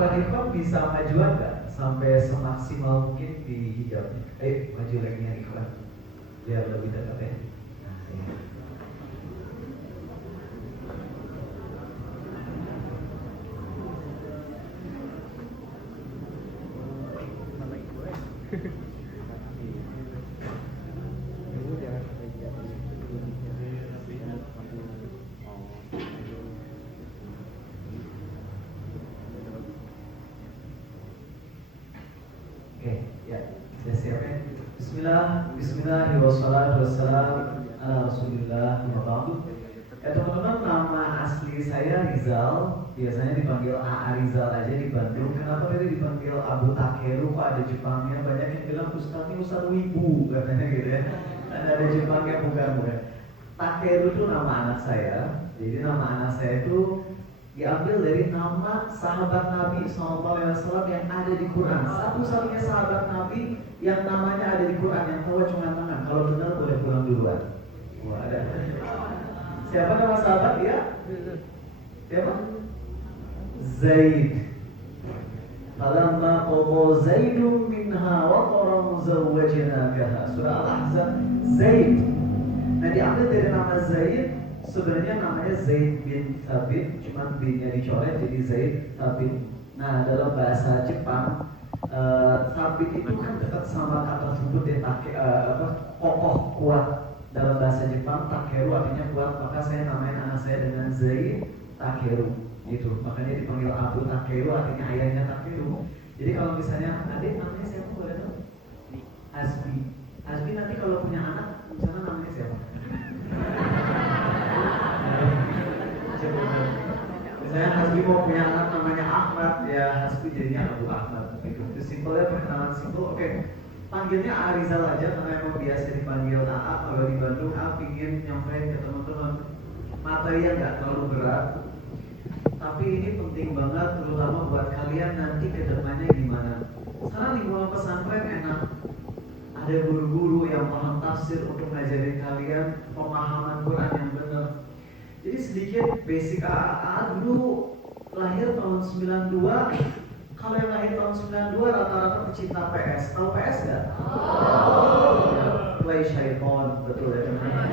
Tuan Irfan bisa majuan nggak sampai semaksimal mungkin di hijabnya? Maju lagi ya Irfan, biar lebih dekat ya. Nah, ya. Bismillah, wassalatu wassalam ala rasulillah wa ba'du. Teman-teman, nama asli saya Rizal, biasanya dipanggil A.A. Rizal aja di Bandung. Kenapa tadi dipanggil Abu Takeru? Kok ada Jepangnya? Banyak yang bilang Ustaz ini Ustaz Wibu katanya gitu ya. Ada Jepangnya, bukan. Takeru itu nama anak saya. Jadi nama anak saya itu diambil dari nama sahabat Nabi SAW yang ada di Quran. Satu-satunya sahabat Nabi yang namanya ada di Quran, yang tahu cuma tangan. Kalau benar boleh pulang duluan. Wah, ada. Siapa nama sahabat dia? Siapa? Zaid. Falamma qada Zaidun minha wa qaram zawwajnakaha. Surah Al-Ahzab. Zaid. Nah, diambil dari nama Zaid. Sebenarnya namanya Zaid bin Thabit, cuma bin-nya dicoret jadi Zaid Thabit. Nah, dalam bahasa Jepang, Thabit itu kan dekat sama kata sebut dia kokoh, kuat. Dalam bahasa Jepang, Takeru artinya kuat, maka saya namain anak saya dengan Zaid Takeru. Gitu. Makanya dipanggil Abu Takeru, artinya ayahnya Takeru. Jadi kalau misalnya adik namanya siapa boleh tahu? Hasbi. Hasbi nanti kalau punya anak, misalnya namanya siapa? Misalnya Hasbi mau punya anak namanya Ahmad, ya Hasbi jadinya Abu Ahmad. Itu simpelnya, perkenalan simpel. Oke. Panggilnya Arizal aja karena emang biasa dipanggil AA. Kalau di Bandung A pingin nyampein ke teman-teman materi yang nggak terlalu berat, tapi ini penting banget terutama buat kalian nanti ke depannya gimana. Sekarang lingkungan pesantren enak, ada guru-guru yang paham tafsir untuk ngajarin kalian pemahaman Quran yang benar. Jadi sedikit basic AA dulu lahir tahun 92. Kalau yang lahir tahun 92 rata-rata pecinta PS. Tahu PS nggak? Play Shaiton, betul ya teman-teman.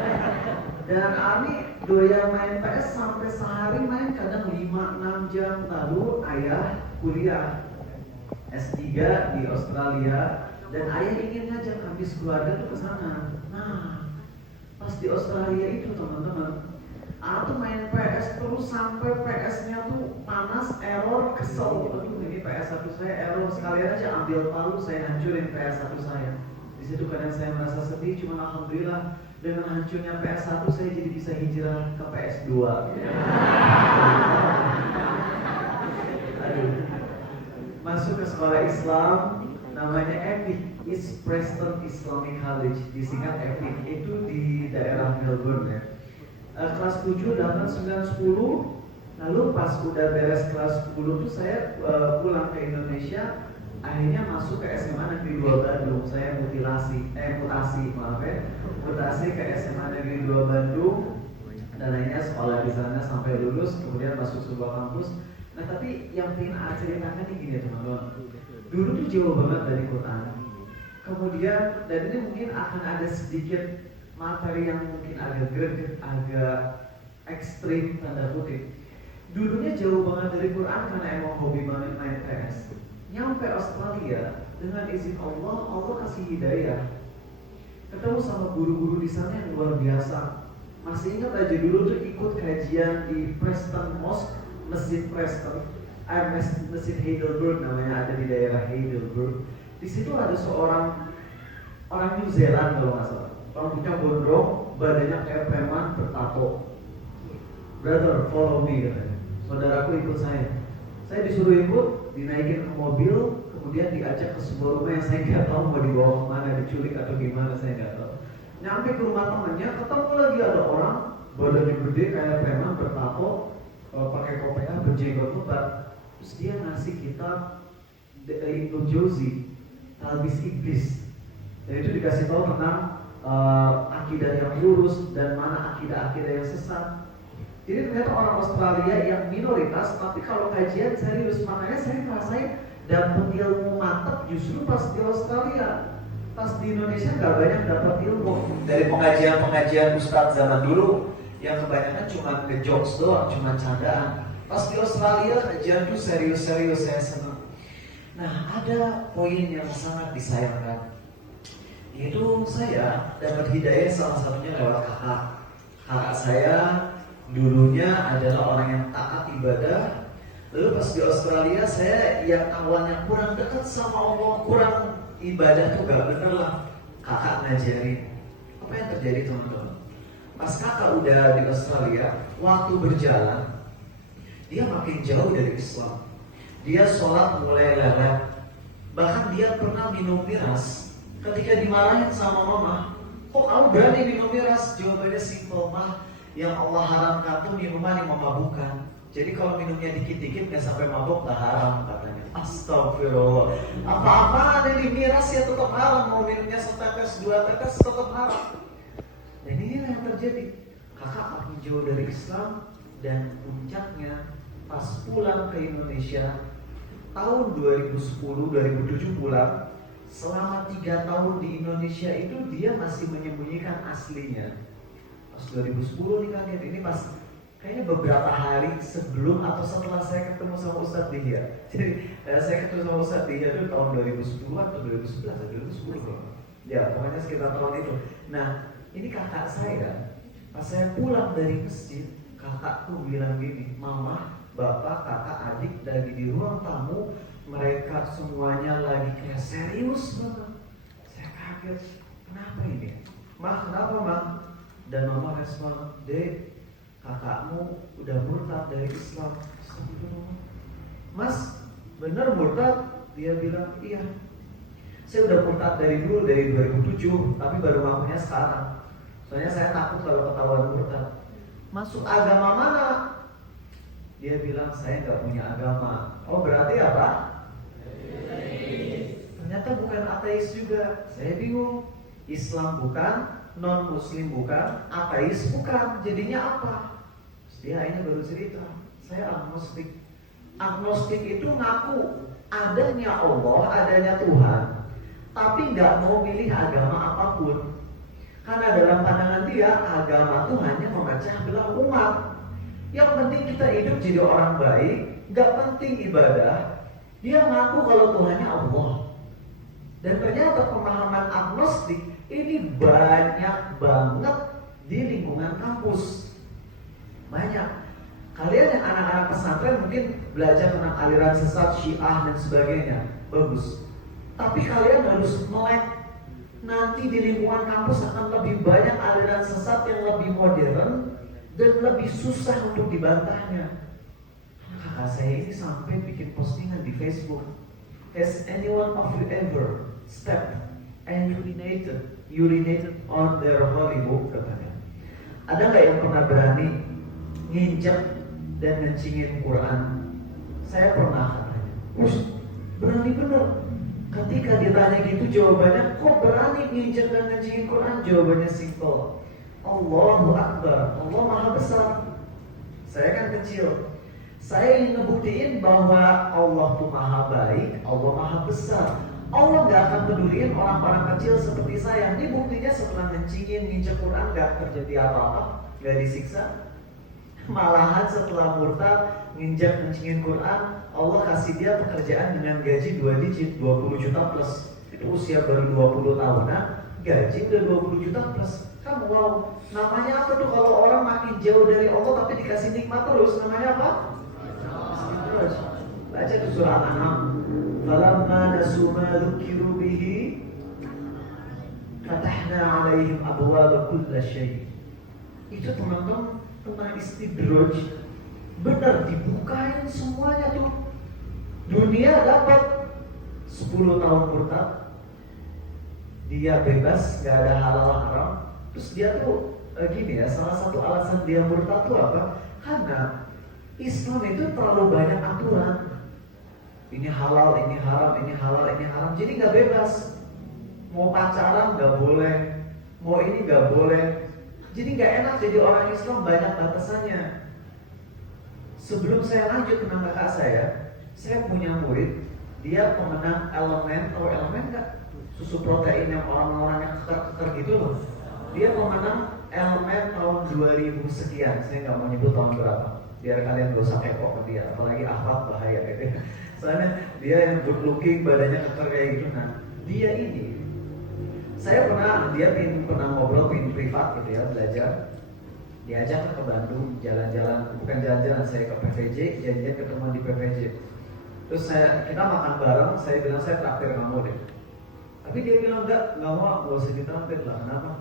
Dan Ani doyan main PS sampai sehari main kadang 5-6 jam. Lalu ayah kuliah S3 di Australia dan ayah ingin ngajak habis keluarga tuh ke sana. Nah, pas di Australia itu teman-teman, tuh main PS terus sampai PS-nya tuh panas, error, kesel. Aduh, ini PS1 saya error, sekalian aja ambil palu saya hancurin PS1 saya. Di situ kadang saya merasa sedih, cuman alhamdulillah dengan hancurnya PS1 saya jadi bisa hijrah ke PS2. Aduh. Masuk ke sekolah Islam, namanya EPIC, East Preston Islamic College, disingkat EPIC. Itu di daerah Melbourne ya. Kelas 7, 8, 9, 10. Lalu pas udah beres kelas 10 tuh saya pulang ke Indonesia. Akhirnya masuk ke SMA Negeri 2 Bandung. Saya mutasi ke SMA Negeri 2 Bandung. Dan akhirnya sekolah di sana sampai lulus, kemudian masuk sebuah kampus. Nah, tapi yang pengen ceritakan nih gini teman-teman. Dulu tuh jauh banget dari Quran. Kemudian, dan ini mungkin akan ada sedikit materi yang mungkin agak greget, agak ekstrim tanda kutip. Dulunya jauh banget dari Quran karena emang hobi banget main PS. Nyampe Australia, dengan izin Allah, Allah kasih hidayah. Ketemu sama guru-guru di sana yang luar biasa. Masih ingat aja dulu tuh ikut kajian di Preston Mosque, Masjid Preston, Masjid Heidelberg namanya, ada di daerah Heidelberg. Di situ ada seorang orang New Zealand kalau nggak salah. Rambutnya gondrong, badannya kayak preman, bertato. Brother, follow me katanya. Saudaraku ikut saya. Saya disuruh ikut, dinaikin ke mobil, kemudian diajak ke sebuah rumah yang saya nggak tahu mau dibawa kemana, diculik atau gimana, saya nggak tahu. Nyampe ke rumah temannya, ketemu lagi ada orang, badannya gede kayak preman, bertato, pakai kopiah, berjenggot lebat. Terus dia ngasih kitab Ibnu Jauzi, Talbis Iblis. Dan itu dikasih tahu tentang akidah yang lurus dan mana akidah-akidah yang sesat. Jadi ternyata orang Australia yang minoritas, tapi kalau kajian serius, makanya saya ngerasain dapat ilmu mantap justru pas di Australia. Pas di Indonesia nggak banyak dapat ilmu. Dari pengajian-pengajian Ustadz zaman dulu, yang kebanyakan cuma ngejokes doang, cuma candaan. Pas di Australia kajian tuh serius-serius, saya senang. Nah, ada poin yang sangat disayangkan, yaitu saya dapat hidayah salah satunya lewat kakak. Kakak saya dulunya adalah orang yang taat ibadah. Lalu pas di Australia saya yang awalnya kurang dekat sama Allah, kurang ibadah tuh gak bener lah. Kakak ngajarin. Apa yang terjadi teman-teman? Pas kakak udah di Australia, waktu berjalan dia makin jauh dari Islam. Dia sholat mulai lelet. Bahkan dia pernah minum miras. Ketika dimarahin sama mama, kok kamu berani minum miras? Jawabannya simpel, mah, yang Allah haramkan tuh minuman yang memabukkan. Jadi kalau minumnya dikit-dikit nggak sampai mabuk, nggak haram katanya. Astagfirullah. Apa-apaan ini miras ya tetap haram. Mau minumnya setetes, 2 tetes tetap haram. Dan inilah yang terjadi. Kakak makin jauh dari Islam, dan puncaknya pas pulang ke Indonesia tahun 2010-2007 pulang. Selama 3 tahun di Indonesia itu dia masih menyembunyikan aslinya. Pas 2010 nih kaget, ini pas kayaknya beberapa hari sebelum atau setelah saya ketemu sama Ustadz Dihya. Jadi saya ketemu sama Ustadz Dihya itu tahun 2010 atau 2011 atau 2010 bro. Ya pokoknya sekitar tahun itu. Nah ini kakak saya, pas saya pulang dari masjid, kakakku bilang gini, mama, bapak, kakak, adik lagi di ruang tamu, mereka semuanya lagi kayak serius banget. Saya kaget, kenapa ini? Mah, kenapa mah? Dan mama respon, dek, kakakmu udah murtad dari Islam. Mas, bener murtad? Dia bilang, iya. Saya udah murtad dari dulu, dari 2007, tapi baru ngakunya sekarang. Soalnya saya takut kalau ketahuan murtad. Masuk agama mana? Dia bilang, saya gak punya agama. Oh berarti apa? Ternyata bukan ateis juga. Saya bingung. Islam bukan, non-muslim bukan, ateis bukan. Jadinya apa? Dia akhirnya baru cerita, saya agnostik. Agnostik itu ngaku adanya Allah, adanya Tuhan, tapi nggak mau milih agama apapun. Karena dalam pandangan dia, agama itu hanya memecah belah umat. Yang penting kita hidup jadi orang baik, nggak penting ibadah. Dia ngaku kalau Tuhannya Allah. Dan ternyata pemahaman agnostik ini banyak banget di lingkungan kampus. Banyak. Kalian yang anak-anak pesantren mungkin belajar tentang aliran sesat, Syiah dan sebagainya. Bagus. Tapi kalian harus melek. Nanti di lingkungan kampus akan lebih banyak aliran sesat yang lebih modern dan lebih susah untuk dibantahnya. Kakak saya ini sampai bikin postingan di Facebook. Has anyone of you ever stepped and urinated on their holy book? Katanya. Ada nggak yang pernah berani nginjek dan ngencingin Quran? Saya pernah katanya. Berani bener. Ketika ditanya gitu jawabannya, kok berani nginjek dan ngencingin Quran? Jawabannya simple. Allahu Akbar. Allah Maha Besar. Saya kan kecil. Saya ingin ngebuktiin bahwa Allah tuh maha baik, Allah maha besar. Allah gak akan peduliin orang-orang kecil seperti saya. Ini buktinya setelah ngencingin, nginjek Quran gak terjadi apa-apa, gak disiksa. Malahan setelah murtad, nginjek ngencingin Quran, Allah kasih dia pekerjaan dengan gaji 2 digit, 20 juta plus. Itu usia baru 20 tahunan, gaji udah 20 juta plus. Kan wow, namanya apa tuh kalau orang makin jauh dari Allah tapi dikasih nikmat terus, namanya apa? Baca di surah An-An'am. Falamma nasu ma dzukiru bihi fatahna 'alaihim abwaaba kulli syai'. Itu teman-teman tentang istidraj. Benar dibukain semuanya tuh. Dunia dapat 10 tahun murtad. Dia bebas, gak ada halal haram. Terus dia tuh gini ya, salah satu alasan dia murtad tuh apa? Karena Islam itu terlalu banyak aturan. Ini halal, ini haram, ini halal, ini haram. Jadi gak bebas. Mau pacaran gak boleh, mau ini gak boleh. Jadi gak enak jadi orang Islam, banyak batasannya. Sebelum saya lanjut tentang kakak saya punya murid, dia pemenang elemen, tahu elemen nggak? Susu protein yang orang-orang yang keker-keker gitu loh. Dia pemenang elemen tahun 2000 sekian, saya nggak mau nyebut tahun berapa, biar kalian gak usah kepo ke dia, apalagi akhlak bahaya gitu. Soalnya dia yang good looking, badannya keker kayak gitu. Nah, dia ini, dia pernah ngobrol privat gitu ya, belajar. Diajak ke Bandung, jalan-jalan, bukan jalan-jalan, saya ke PVJ, janjian ketemu di PVJ. Terus kita makan bareng, saya bilang saya traktir kamu deh. Tapi dia bilang enggak mau, gak usah ditraktir lah. Kenapa?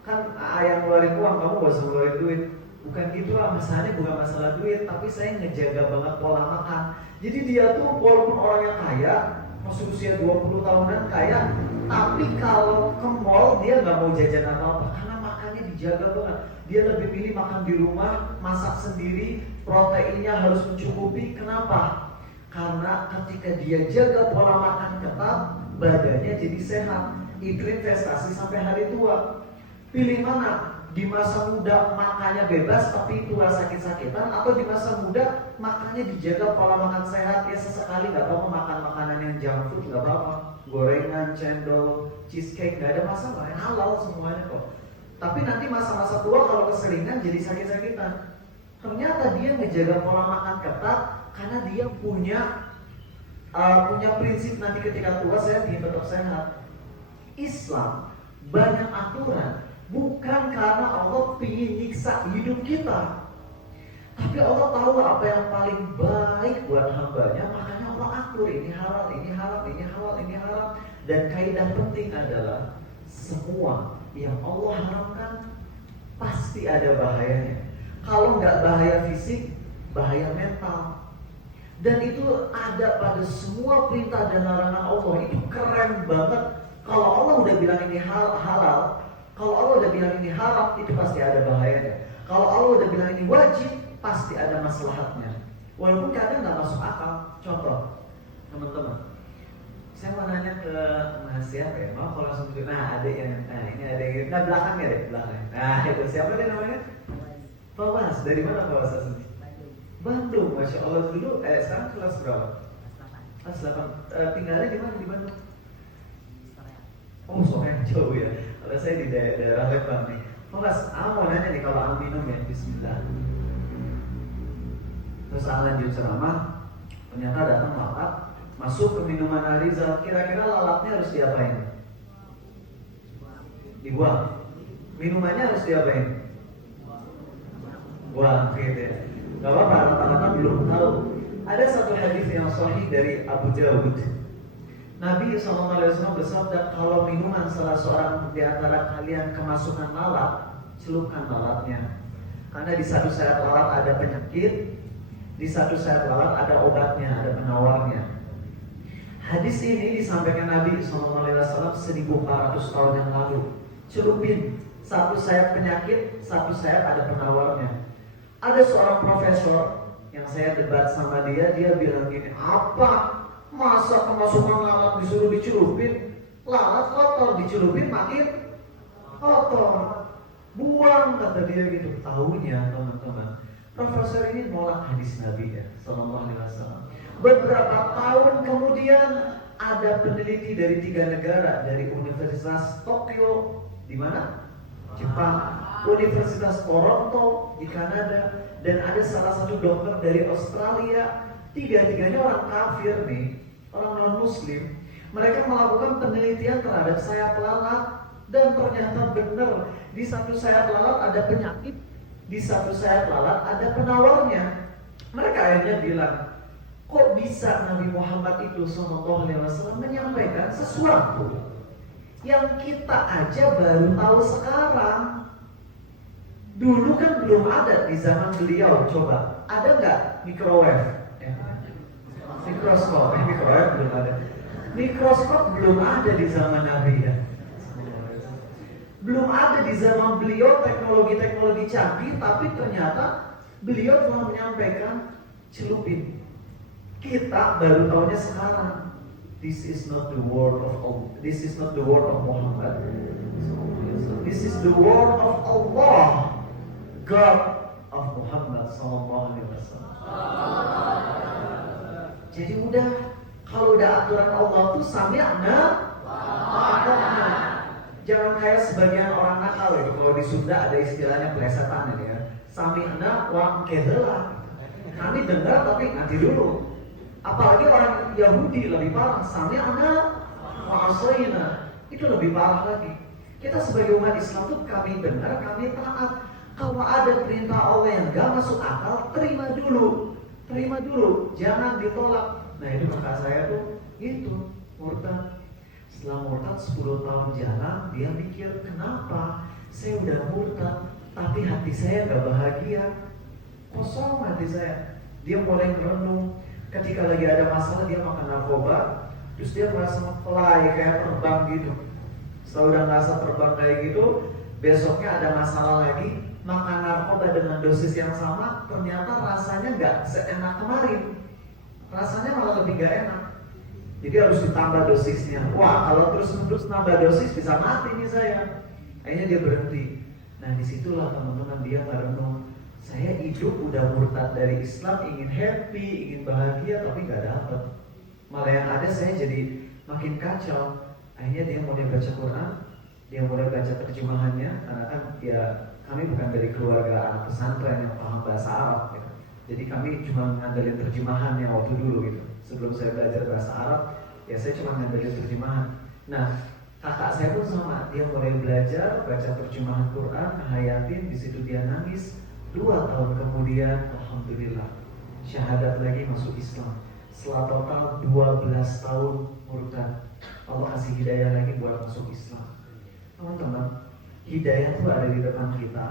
Kan yang ngeluarin uang, kamu gak usah ngeluarin duit. Bukan gitu lah, masalahnya bukan masalah duit, tapi saya ngejaga banget pola makan. Jadi dia tuh walaupun orangnya kaya, masuk usia 20 tahunan kaya, tapi kalau ke mall dia gak mau jajan apa-apa karena makannya dijaga banget. Dia lebih pilih makan di rumah, masak sendiri, proteinnya harus mencukupi. Kenapa? Karena ketika dia jaga pola makan ketat, badannya jadi sehat. Itu investasi sampai hari tua. Pilih mana? Di masa muda makannya bebas tapi tua sakit-sakitan, atau di masa muda makannya dijaga pola makan sehat, ya sesekali gak apa-apa makan makanan yang junk food, gak apa-apa, gorengan, cendol, cheesecake, gak ada masalah, halal semuanya kok. Tapi nanti masa-masa tua kalau keseringan jadi sakit-sakitan. Ternyata dia ngejaga pola makan ketat karena dia punya prinsip nanti ketika tua saya ingin tetap sehat. Islam banyak aturan bukan karena Allah ingin nyiksa hidup kita, tapi Allah tahu apa yang paling baik buat hambanya, makanya Allah atur ini halal, ini halal, ini halal, ini halal. Dan kaidah penting adalah semua yang Allah haramkan pasti ada bahayanya. Kalau nggak bahaya fisik, bahaya mental. Dan itu ada pada semua perintah dan larangan Allah. Itu keren banget. Kalau Allah udah bilang ini halal, kalau Allah udah bilang ini haram, itu pasti ada bahayanya. Kalau Allah udah bilang ini wajib, pasti ada maslahatnya. Walaupun kadang nggak masuk akal. Contoh, teman-teman, saya mau nanya ke Mas siapa ya? Mau kalau langsung dulu. Nah, ada yang, ini ada yang, belakangnya deh, belakangnya. Nah, itu siapa deh namanya? Fawaz. Dari mana Fawaz asli? Bandung. Masya Allah. Dulu, sekarang kelas berapa? Kelas 8. Tinggalnya di mana di Bandung? Oh, soalnya jauh ya. Kalau saya di daerah Lembang nih. Fawaz, mau nanya nih, kalau minum ya, bismillah. Terus lanjut ceramah, ternyata datang lalat masuk ke minuman Arizal. Kira-kira lalatnya harus diapain? Dibuang. Minumannya harus diapain? Buang gitu ya. Gak apa-apa, rata-rata belum tahu. Ada satu hadis yang sahih dari Abu Dawud. Nabi SAW bersabda, kalau minuman salah seorang di antara kalian kemasukan lalat, celupkan lalatnya. Karena di satu saat lalat ada penyakit, di satu saat lalat ada obatnya, ada penawarnya. Hadis ini disampaikan Nabi SAW 1400 tahun yang lalu. Celupin, satu sayap penyakit, satu sayap ada penawarnya. Ada seorang profesor yang saya debat sama dia bilang gini, apa? Masa kemasukan lalat disuruh dicelupin? Lalat kotor, dicelupin makin kotor. Buang, kata dia gitu. Tahunya teman-teman, profesor ini nolak hadis Nabi ya, Sallallahu Alaihi Wasallam. Beberapa tahun kemudian ada peneliti dari 3 negara, dari Universitas Tokyo di mana? Jepang, Universitas Toronto di Kanada, dan ada salah satu dokter dari Australia. Tiga-tiganya orang kafir nih, orang non-muslim. Mereka melakukan penelitian terhadap sayap lalat, dan ternyata benar, di satu sayap lalat ada penyakit, di satu sayap lalat ada penawarnya. Mereka akhirnya bilang, kok bisa Nabi Muhammad itu SAW menyampaikan sesuatu yang kita aja baru tahu sekarang? Dulu kan belum ada di zaman beliau. Coba, ada nggak microwave? Mikroskop belum ada. Mikroskop belum ada di zaman Nabi ya. Belum ada di zaman beliau teknologi-teknologi canggih, tapi ternyata beliau telah menyampaikan celupin. Kita baru tahunya sekarang. This is not the word of Allah. This is not the word of Muhammad. This is the word of Allah, God of Muhammad sallallahu alaihi wasallam. Jadi udah, kalau udah aturan Allah tuh sami'na wa'ata'na. Jangan kayak sebagian orang nakal itu. Kalau di Sunda ada istilahnya plesetan ya. Sami'na wa'kedela. Kami dengar tapi nanti dulu. Apalagi orang Yahudi lebih parah. Sami'na wa'asayna. Itu lebih parah lagi. Kita sebagai umat Islam tuh kami dengar, kami taat. Kalau ada perintah Allah yang gak masuk akal, terima dulu. Terima dulu, jangan ditolak. Nah itu kakak saya tuh gitu, murtad. Setelah murtad 10 tahun jalan, dia mikir kenapa saya udah murtad tapi hati saya gak bahagia, kosong hati saya. Dia mulai merenung. Ketika lagi ada masalah dia makan narkoba, terus dia merasa fly kayak terbang gitu. Setelah udah merasa terbang kayak gitu, besoknya ada masalah lagi, makan narkoba dengan dosis yang sama, ternyata rasanya gak seenak kemarin. Rasanya malah lebih gak enak. Jadi harus ditambah dosisnya. Wah, kalau terus-terus nambah dosis bisa mati nih saya. Akhirnya dia berhenti. Nah disitulah teman-teman dia merenung. Saya hidup udah murtad dari Islam, ingin happy, ingin bahagia, tapi gak dapet. Malah yang ada saya jadi makin kacau. Akhirnya dia mulai baca Quran, dia mulai baca terjemahannya. Karena kan ya kami bukan dari keluarga anak pesantren yang paham bahasa Arab gitu. Jadi kami cuma ngandelin terjemahannya waktu dulu gitu. Sebelum saya belajar bahasa Arab, ya saya cuma ngandelin terjemahan. Nah, kakak saya pun sama, dia mulai belajar baca terjemahan Quran, hayatin, di situ dia nangis. 2 tahun kemudian, alhamdulillah, syahadat lagi masuk Islam. Setelah total 12 tahun murtad, Allah kasih hidayah lagi buat masuk Islam. Teman-teman, hidayah itu ada di depan kita,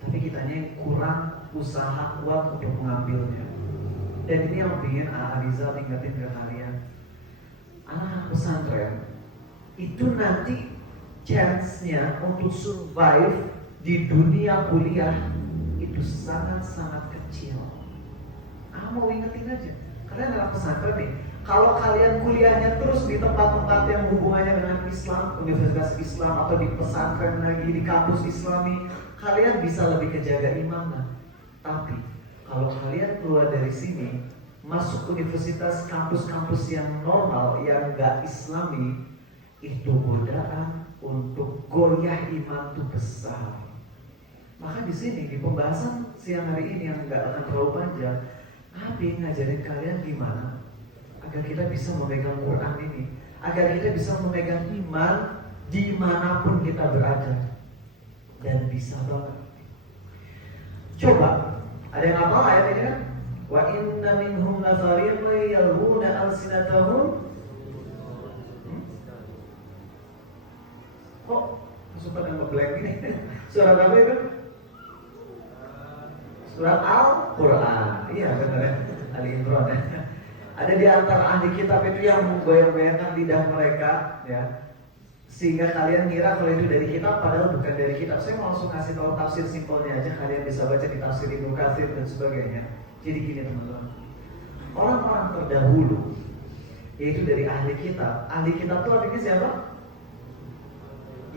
tapi kitanya kurang usaha kuat untuk mengambilnya. Dan ini yang ingin Ariza ingetin ke kalian. Anak pesantren itu nanti chance-nya untuk survive di dunia kuliah itu sangat-sangat kecil. Mau ingetin aja, kalian anak pesantren nih, kalau kalian kuliahnya terus di tempat-tempat yang hubungannya dengan Islam, universitas Islam atau di pesantren lagi, di kampus Islami, kalian bisa lebih kejaga iman lah. Tapi kalau kalian keluar dari sini, masuk universitas, kampus-kampus yang normal, yang gak Islami, itu godaan untuk goyah iman itu besar. Maka di sini di pembahasan siang hari ini yang gak akan terlalu panjang, Nabi ngajarin kalian gimana agar kita bisa memegang Quran ini, agar kita bisa memegang iman dimanapun kita berada, dan bisa banget. Coba, ada yang hafal ayat ini kan? Wa inna minhum lafariqan yalhuna alsinatahum. Kok super yang ngeblank ini? Surat apa itu? Surat Al-Quran. Iya benar ya, Ali Imran ya. Ada di antara ahli kitab itu yang menggoyang-goyangkan lidah mereka ya, sehingga kalian kira kalau itu dari kitab, padahal bukan dari kitab. Saya mau langsung kasih tahu tafsir simpelnya aja, kalian bisa baca di tafsir Ibnu Katsir dan sebagainya. Jadi gini teman-teman, orang-orang terdahulu, yaitu dari ahli kitab. Ahli kitab itu artinya siapa?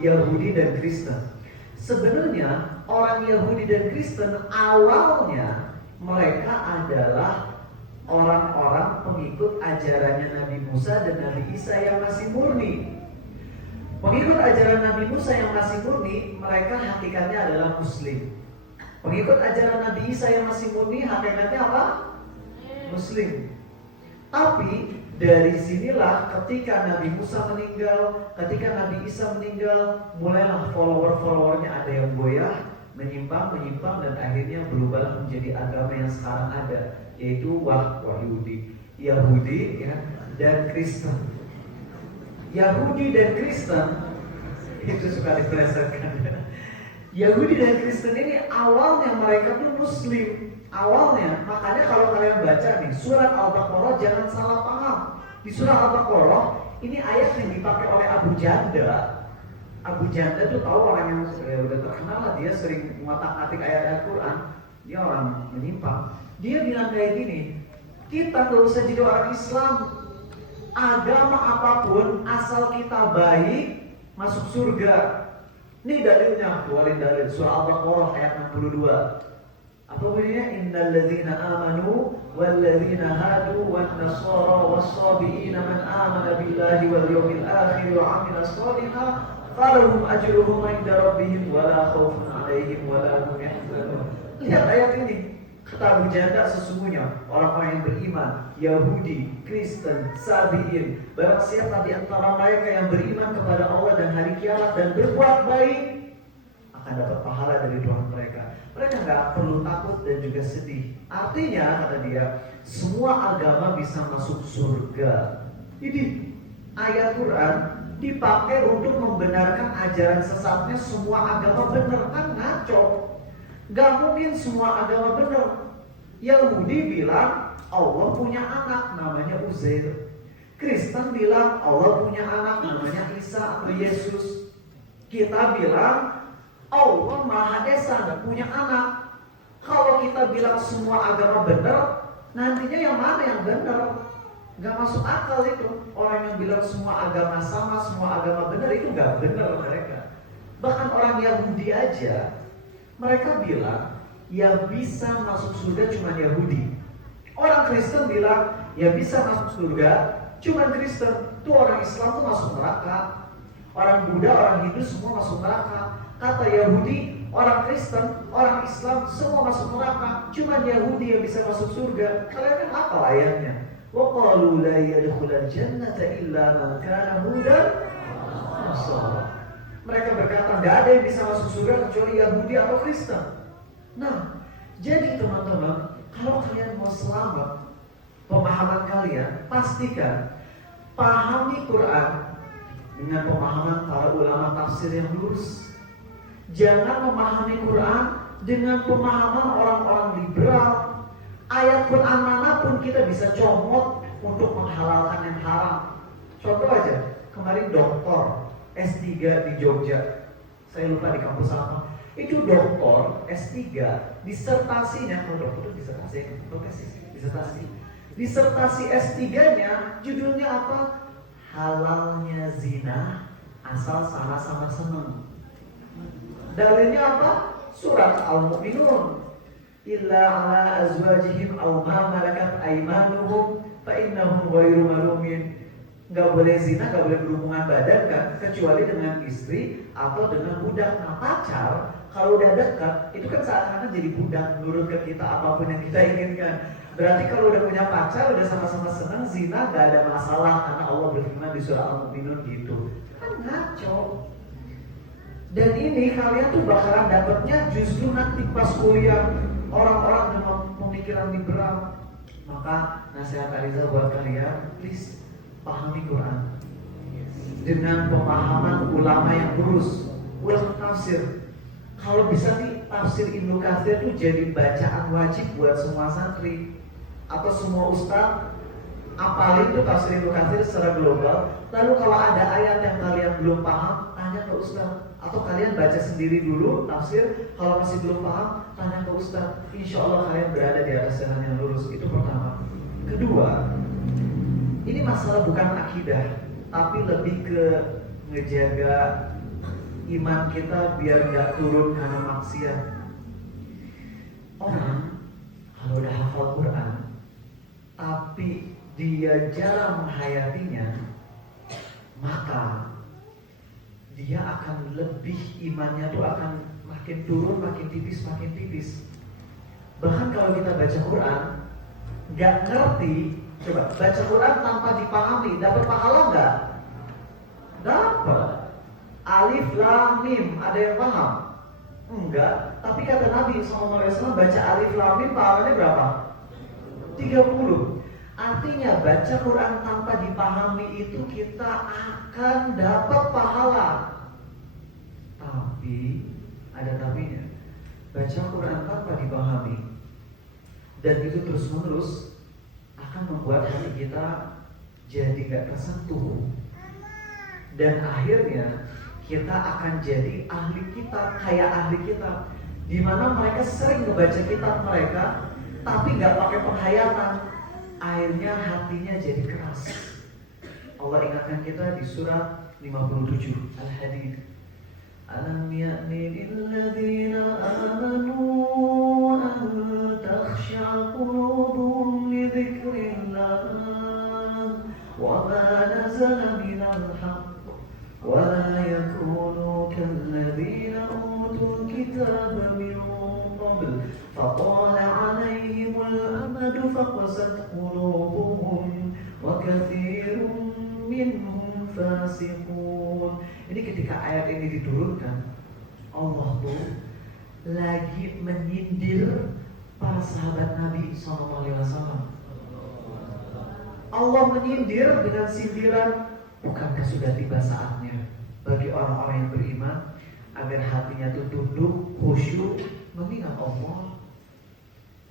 Yahudi dan Kristen. Sebenarnya orang Yahudi dan Kristen awalnya mereka adalah orang-orang pengikut ajarannya Nabi Musa dan Nabi Isa yang masih murni. Pengikut ajaran Nabi Musa yang masih murni, mereka hakikatnya adalah Muslim. Pengikut ajaran Nabi Isa yang masih murni, hakikatnya apa? Muslim. Tapi dari sinilah ketika Nabi Musa meninggal, ketika Nabi Isa meninggal, mulailah follower-followernya ada yang goyah, menyimpang, dan akhirnya berubah menjadi agama yang sekarang ada, yaitu Yahudi ya, dan Kristen. Yahudi dan Kristen itu suka dipelesetkan. Yahudi dan Kristen ini awalnya mereka tuh Muslim. Awalnya, makanya kalau kalian baca nih surat Al-Baqarah, jangan salah paham. Di surat Al-Baqarah ini ayat yang dipakai oleh Abu Janda. Abu Janda tuh tahu orang yang udah terkenal lah, dia sering ngotak-atik ayat-ayat Quran. Dia orang menyimpang. Dia bilang kayak gini, kita gak usah jadi orang Islam. Agama apapun asal kita baik masuk surga. Ini dalilnya, keluarin dalil surah Al-Baqarah ayat 62. Apa bunyinya? Innal ladzina amanu wal ladzina hadu wan nasara was sabiina man amana billahi wal yawmil akhir wa 'amila shalihan falahum ajruhum 'inda rabbihim wala khaufun 'alaihim wala hum yahzanun. Lihat ayat ini. Kata Abu Janda, sesungguhnya orang-orang yang beriman, Yahudi, Kristen, Sabiin, barang siapa di antara mereka yang beriman kepada Allah dan hari kiamat dan berbuat baik, akan dapat pahala dari Tuhan mereka. Mereka nggak perlu takut dan juga sedih. Artinya, kata dia, semua agama bisa masuk surga. Ini ayat Quran dipakai untuk membenarkan ajaran sesatnya semua agama benar, kan ngaco. Gak mungkin semua agama benar. Yahudi bilang Allah punya anak namanya Uzair. Kristen bilang Allah punya anak namanya Isa atau Yesus. Kita bilang Allah Maha Esa gak punya anak. Kalau kita bilang semua agama benar, nantinya yang mana yang benar? Gak masuk akal itu. Orang yang bilang semua agama sama, semua agama benar, itu gak benar mereka. Bahkan orang Yahudi aja, mereka bilang yang bisa masuk surga cuma Yahudi. Orang Kristen bilang yang bisa masuk surga cuma Kristen. Tuh orang Islam tuh masuk neraka. Orang Buddha, orang Hindu semua masuk neraka. Kata Yahudi, orang Kristen, orang Islam semua masuk neraka. Cuma Yahudi yang bisa masuk surga. Kalian kan apa ayatnya? Wa qalu la yadkhulul jannata illa man kana hudan nasara. Mereka berkata, tidak ada yang bisa masuk surga kecuali Yahudi atau Kristen. Nah, jadi teman-teman, kalau kalian mau selamat, pemahaman kalian, pastikan pahami Quran dengan pemahaman para ulama tafsir yang lurus. Jangan memahami Quran dengan pemahaman orang-orang liberal. Ayat Quran manapun kita bisa comot untuk menghalalkan yang haram. Contoh aja, kemarin doktor S3 di Jogja, saya lupa di kampus apa. Itu doktor S3, disertasinya, kalau dokter itu disertasi. Disertasi S3-nya judulnya apa? Halalnya zina asal sama-sama senang. Dalilnya apa? Surat Al-Mu'minun. Illa ala azwajihim aw ma malakat aymanuhum fa innahum ghairu malumin. Gak boleh zina, gak boleh berhubungan badan kan, kecuali dengan istri atau dengan budak. Nah, pacar kalau udah dekat itu kan seakan-akan jadi budak, nurut ke kita apapun yang kita inginkan. Berarti kalau udah punya pacar, udah sama-sama senang, zina gak ada masalah, karena Allah berfirman di surah Al-Mu'minun gitu. Kan ngaco. Dan ini kalian tuh bakalan dapatnya justru nanti pas kuliah, orang-orang dengan pemikiran liberal. Maka nasihat Ariza buat kalian, please pahami Quran dengan pemahaman ulama yang lurus, ulama tafsir. Kalau bisa nih tafsir Ibnu Katsir tuh jadi bacaan wajib buat semua santri atau semua ustaz. Apalin tuh tafsir Ibnu Katsir secara global. Lalu kalau ada ayat yang kalian belum paham, tanya ke ustaz. Atau kalian baca sendiri dulu tafsir. Kalau masih belum paham, tanya ke ustaz. Insya Allah kalian berada di atas jalan yang lurus. Itu pertama. Kedua, ini masalah bukan akidah, tapi lebih ke ngejaga iman kita biar gak turun karena maksiat. Orang kalau udah hafal Quran, tapi dia jarang menghayatinya, maka dia akan lebih, imannya tuh akan makin turun, makin tipis, makin tipis. Bahkan kalau kita baca Quran, gak ngerti. Coba baca Quran tanpa dipahami, dapat pahala nggak? Dapat. Alif Lam Mim, ada yang paham? Enggak. Tapi kata Nabi SAW, baca Alif Lam Mim pahalanya berapa? 30. Artinya baca Quran tanpa dipahami itu kita akan dapat pahala. Tapi ada tapinya. Baca Quran tanpa dipahami dan itu terus-menerus akan membuat hati kita jadi gak tersentuh. Dan akhirnya kita akan jadi ahli kitab, kayak ahli kitab, di mana mereka sering membaca kitab mereka tapi gak pakai penghayatan. Akhirnya hatinya jadi keras. Allah ingatkan kita di surat 57 Al-Hadid. Alam ya'ni lilladzina amanu an قلوبهم لذكر الله وما نزل من الحق ولا يكونوا كالذين أوتوا الكتاب من قبل فطال عليهم الأمد فقست قلوبهم وكثير منهم فاسقون. Ini ketika ayat ini diturunkan, Allah tuh lagi menyindir para sahabat Nabi SAW. Allah menyindir dengan sindiran, bukankah sudah tiba saatnya bagi orang-orang yang beriman agar hatinya itu tunduk, khusyuk, mengingat Allah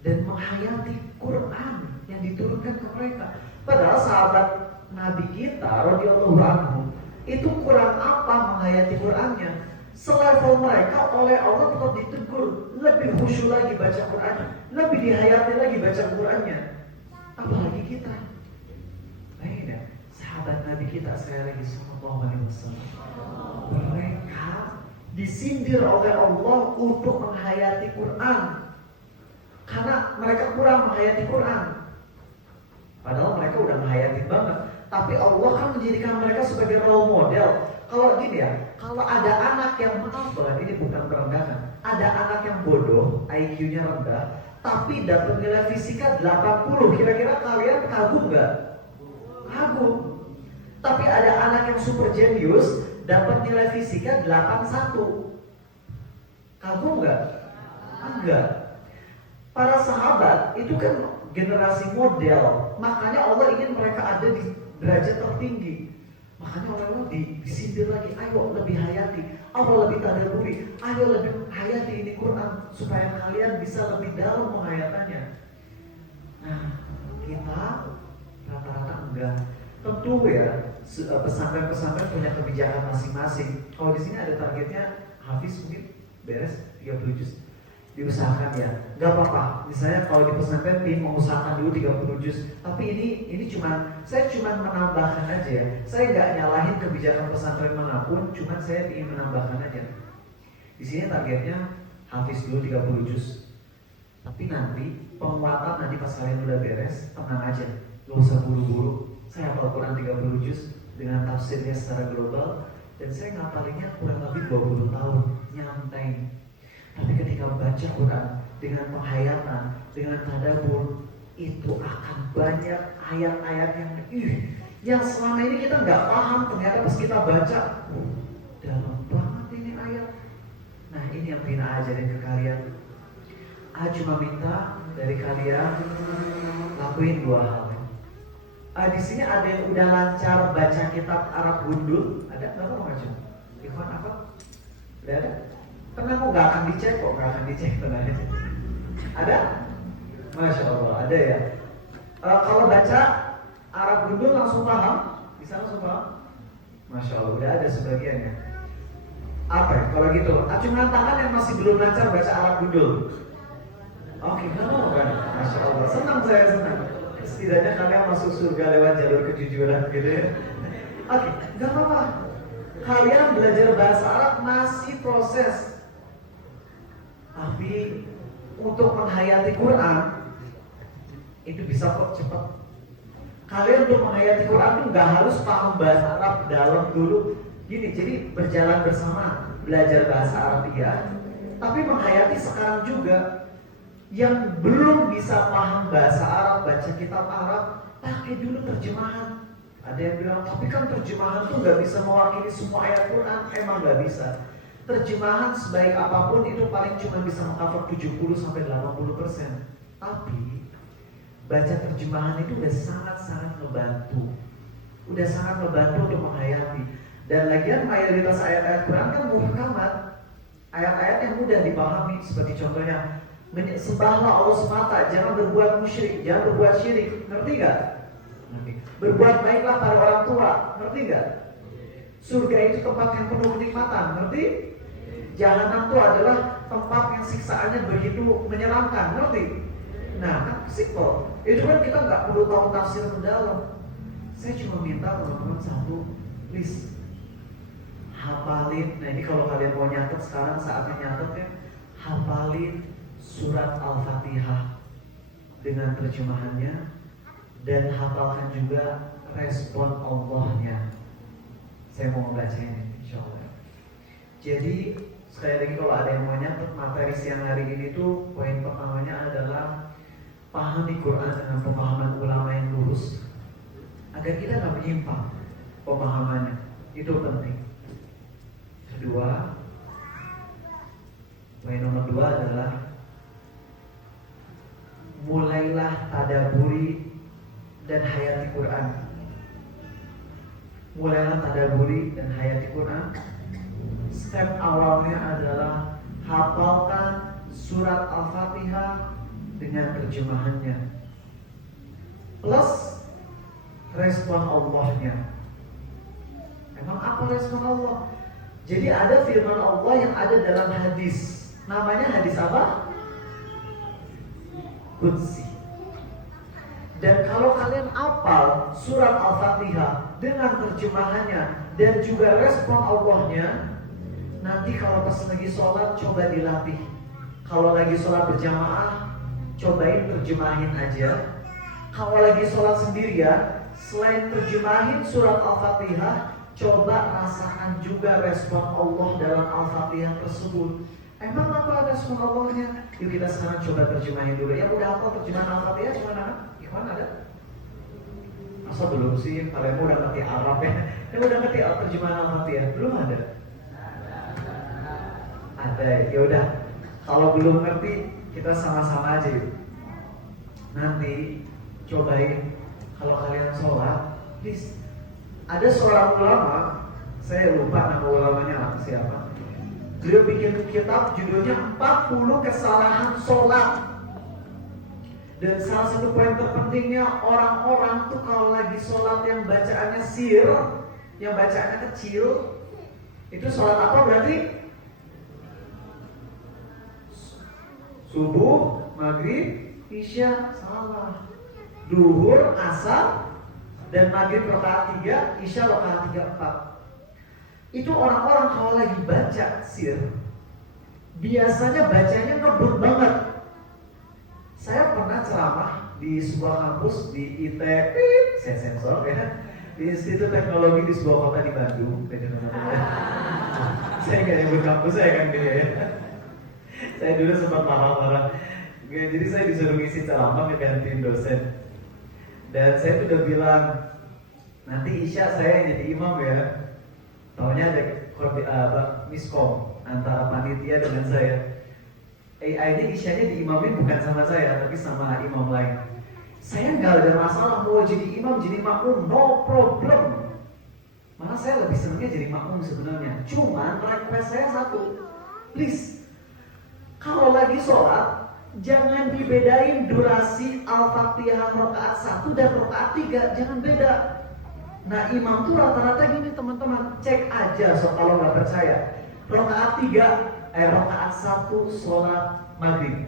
dan menghayati Quran yang diturunkan ke mereka. Padahal sahabat Nabi kita radhiyallahu anhu itu kurang apa menghayati Qurannya. Selevel mereka oleh Allah tetap ditegur, lebih khusyuk lagi baca Quran, lebih dihayati lagi baca Qurannya. Apalagi kita. Nah, sahabat Nabi kita sekali lagi sallallahu alaihi wasallam. Mereka disindir oleh Allah untuk menghayati Quran karena mereka kurang menghayati Quran. Padahal mereka udah menghayati banget. Tapi Allah kan menjadikan mereka sebagai role model. Kalau gini ya, kalau ada anak yang maaf banget, ini bukan merendahkan, ada anak yang bodoh, IQ-nya rendah, tapi dapat nilai fisika 80, kira-kira kalian kagum nggak? Kagum. Tapi ada anak yang super jenius, dapat nilai fisika 81, kagum nggak? Enggak. Para sahabat itu kan generasi model, makanya Allah ingin mereka ada di derajat tertinggi. Makanya orang-orang disindir lagi, ayo lebih hayati, ayo lebih tadabburi, ayo lebih hayati ini Quran supaya kalian bisa lebih dalam menghayatannya. Nah, kita rata-rata enggak. Tentu ya, pesantren-pesantren punya kebijakan masing-masing. Kalau di sini ada targetnya Hafiz mungkin beres 30 juz. Diusahakan ya, nggak apa-apa. Misalnya kalau di pesantren mengusahakan dulu 30 juz, tapi ini saya cuma menambahkan aja ya. Saya nggak nyalahin kebijakan pesantren manapun, cuma saya ingin menambahkan aja. Di sini targetnya hafiz dulu 30 juz. Tapi nanti penguatan nanti pas kalian udah beres, tenang aja, nggak usah buru-buru. Saya hafal Quran 30 juz dengan tafsirnya secara global, dan saya ngapalinnya kurang lebih 20 tahun, nyantai. Tapi ketika baca Quran dengan penghayatan, dengan tadabbur, itu akan banyak ayat-ayat yang selama ini kita nggak paham. Ternyata pas kita baca, dalam banget ini ayat. Nah, ini yang pengen ajarin ke kalian. Cuma minta dari kalian lakuin 2 hal. Di sini ada yang udah lancar baca kitab Arab gundul, ada nggak mau baca? Ikhwan apa? Udah ada? Tenang kok, gak akan dicek, tenang aja. Ada? Masya Allah, ada ya. Kalau baca Arab gundul langsung paham? Bisa langsung paham? Masya Allah, udah ada sebagian ya. Apa ya? Kalau gitu, acungan tangan yang masih belum lancar baca Arab gundul. Oke, kenapa kan? Masya Allah, saya senang. Setidaknya kalian masuk surga lewat jalur kejujuran gitu ya. Oke, gak apa-apa. Kalian belajar bahasa Arab masih proses. Tapi untuk menghayati Quran itu bisa kok cepat. Kalian untuk menghayati Quran itu nggak harus paham bahasa Arab dalam dulu. Gini, jadi berjalan bersama belajar bahasa Arab ya, tapi menghayati sekarang juga. Yang belum bisa paham bahasa Arab, baca kitab Arab, pakai dulu terjemahan. Ada yang bilang, tapi kan terjemahan tuh nggak bisa mewakili semua ayat Quran. Emang nggak bisa. Terjemahan sebaik apapun itu paling cuma bisa mengcover 70-80%. Tapi baca terjemahan itu udah sangat-sangat membantu. Udah sangat membantu untuk menghayati. Dan lagian mayoritas ayat-ayat Quran kan muhkamat. Ayat-ayat yang mudah dipahami, seperti contohnya sembahlah Allah semata, jangan berbuat musyrik, jangan berbuat syirik. Ngerti gak? Ngerti. Berbuat baiklah pada orang tua. Ngerti gak? Surga itu tempat yang penuh kenikmatan. Ngerti? Jahanam itu adalah tempat yang siksaannya begitu menyeramkan. Ngerti? Nah, kan simple. Itu kan kita gak perlu tahu tafsir mendalam. Saya cuma minta teman-teman satu, please hafalin. Nah, ini kalau kalian mau nyatet sekarang saatnya nyatet ya. Hafalin surat Al-Fatihah. dengan terjemahannya, dan hafalkan juga respon Allahnya. Saya mau membaca ini, insya Allah. Jadi sekali lagi kalau ada yang mau nyatet materi siang hari ini tuh, poin pertamanya adalah pahami Quran dengan pemahaman ulama yang lurus, agar kita nggak menyimpang pemahamannya. Itu penting. Kedua, poin nomor 2 adalah mulailah tadaburi dan hayati Quran. Mulailah tadaburi dan hayati Quran. Step awalnya adalah hafalkan surat Al-Fatihah dengan terjemahannya plus respon Allahnya. Emang apa respon Allah? Jadi ada firman Allah yang ada dalam hadis. Namanya hadis apa? Qudsi. Dan kalau kalian hafal surat Al-Fatihah dengan terjemahannya dan juga respon Allahnya, nanti kalau pas lagi sholat coba dilatih. Kalau lagi sholat berjamaah, cobain terjemahin aja. Kalau lagi sholat sendirian, selain terjemahin surat Al-Fatihah, coba rasakan juga respon Allah dalam Al-Fatihah tersebut. Emang apa respon Allahnya? Yuk kita sekarang coba terjemahin dulu. Yang udah hafal terjemahan Al-Fatihah gimana? Ikhwan ada? Masa belum sih? Kalian udah ngerti Arab ya? Yang udah ngerti terjemahan Al-Fatihah? Belum ada? Ada, ya udah. Kalau belum ngerti, kita sama-sama aja yuk. Nanti cobain kalau kalian sholat, please. Ada seorang ulama, saya lupa nama ulamanya siapa. Beliau bikin kitab judulnya 40 kesalahan sholat. Dan salah satu poin terpentingnya, orang-orang tuh kalau lagi sholat yang bacaannya sir, yang bacaannya kecil, itu sholat apa berarti? Subuh, maghrib, isya, salah. Duhur, asar, dan maghrib rakaat 3, isya rakaat 3, 4. Itu orang-orang kalau lagi baca sir, biasanya bacanya ngebut banget. Saya pernah ceramah di sebuah kampus di ITB, saya sensor ya, di Institut Teknologi di sebuah kota di Bandung. Saya nggak nyebut kampus saya kan dia ya. Saya dulu sempat marah-marah. Jadi saya disuruh ngisi ceramah ngegantiin dosen. Dan saya udah bilang, nanti isya saya jadi imam ya. Taunya ada miskom antara panitia dengan saya. AI-nya isyanya diimamin bukan sama saya, tapi sama imam lain. Saya nggak ada masalah mau jadi imam, jadi makmum, no problem. Malah saya lebih senangnya jadi makmum sebenarnya. Cuman request saya satu, please, kalau lagi sholat, jangan dibedain durasi Al-Fatihah rakaat 1 dan rakaat 3, jangan beda. Nah imam tuh rata-rata gini teman-teman, cek aja kalau nggak percaya. Rakaat 1 sholat maghrib.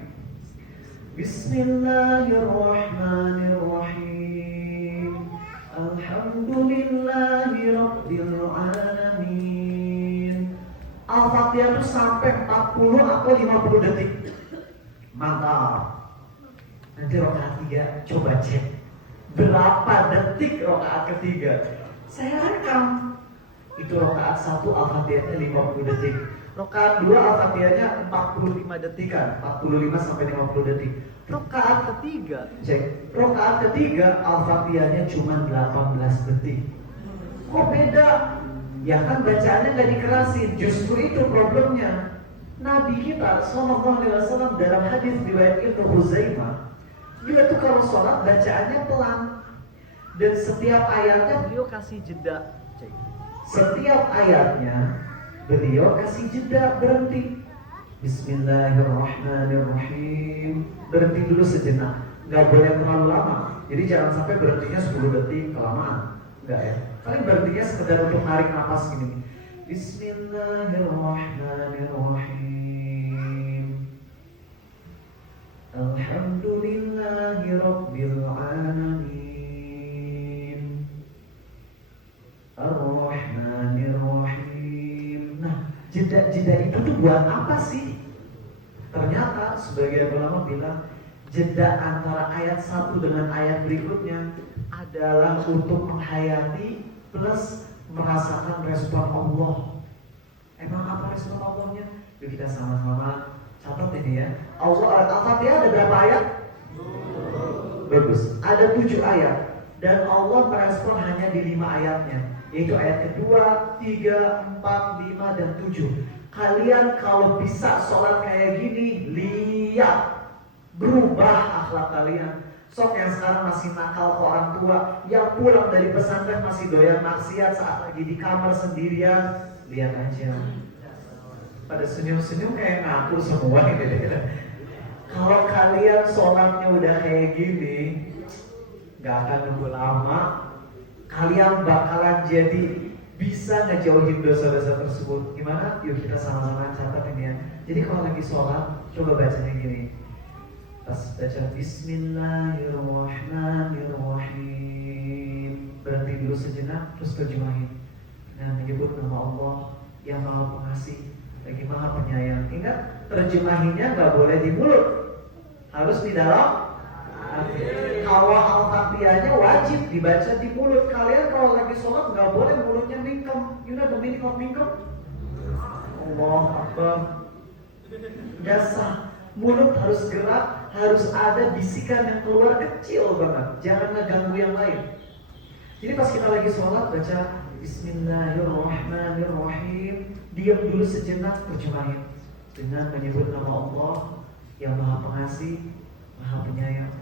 Bismillahirrahmanirrahim. Alhamdulillahi rabbil alamin. Al-Fatihah tuh sampai 40 atau 50 detik. Mantap. Nanti rakaat 3 coba cek berapa detik rakaat ketiga. Saya rekam. Itu rakaat 1 Al-Fatihahnya 50 detik. Rakaat 2 Al-Fatihahnya 45 detikan, 45 sampai 50 detik. Rakaat ketiga, cek. Rakaat ketiga Al-Fatihahnya cuma 18 detik. Kok beda? Ya kan bacaannya nggak dikerasin. Justru itu problemnya. Nabi kita Sallallahu Alaihi Wasallam dalam hadis riwayat Ibnu Huzaimah, dia tuh kalau sholat bacaannya pelan, dan setiap ayatnya beliau kasih jeda. Setiap ayatnya beliau kasih jeda, berhenti. Bismillahirrahmanirrahim. Berhenti dulu sejenak. Nggak boleh terlalu lama. Jadi jangan sampai berhentinya 10 detik kelamaan. Enggak ya. Paling berhentinya sekedar untuk narik napas gini. Bismillahirrahmanirrahim. Alhamdulillahi rabbil alamin. Ar-Rahmanir-Rahim. Nah, jeda-jeda itu tuh buat apa sih? Ternyata sebagian ulama bilang jeda antara ayat satu dengan ayat berikutnya adalah untuk menghayati plus merasakan respon Allah. Emang apa respon Allahnya? Yuk kita sama-sama catat ini ya. Allah Al-Fatihah ada berapa ayat? Bagus. Ada 7 ayat. Dan Allah merespon hanya di 5 ayatnya, yaitu ayat kedua, 3, 4, 5, dan 7. Kalian kalau bisa sholat kayak gini, lihat berubah akhlak kalian. Sok yang sekarang masih nakal ke orang tua, yang pulang dari pesantren masih doyan maksiat saat lagi di kamar sendirian, lihat aja pada senyum-senyum kayak ngaku semua gitu. Kalau kalian sholatnya udah kayak gini, gak akan nunggu lama, kalian bakalan jadi bisa ngejauhin dosa-dosa tersebut. Gimana? Yuk kita sama-sama catat ini ya. Jadi kalau lagi sholat, coba bacanya gini. Pas baca Bismillahirrahmanirrahim, berhenti dulu sejenak, terus terjemahin dan menyebut nama Allah yang Maha Pengasih lagi Maha Penyayang. Ingat, terjemahinnya gak boleh di mulut, harus di dalam hati. Kalau Al-Fatihahnya wajib dibaca di mulut. Kalian kalau lagi sholat gak boleh mulutnya mingkem. You know the meaning of mingkem? Allah Akbar. Gak sah. Mulut harus gerak, harus ada bisikan yang keluar kecil banget. Jangan ngeganggu yang lain. Jadi pas kita lagi sholat baca Bismillahirrahmanirrahim, diam dulu sejenak, terjemahin dengan menyebut nama Allah yang Maha Pengasih, Maha Penyayang.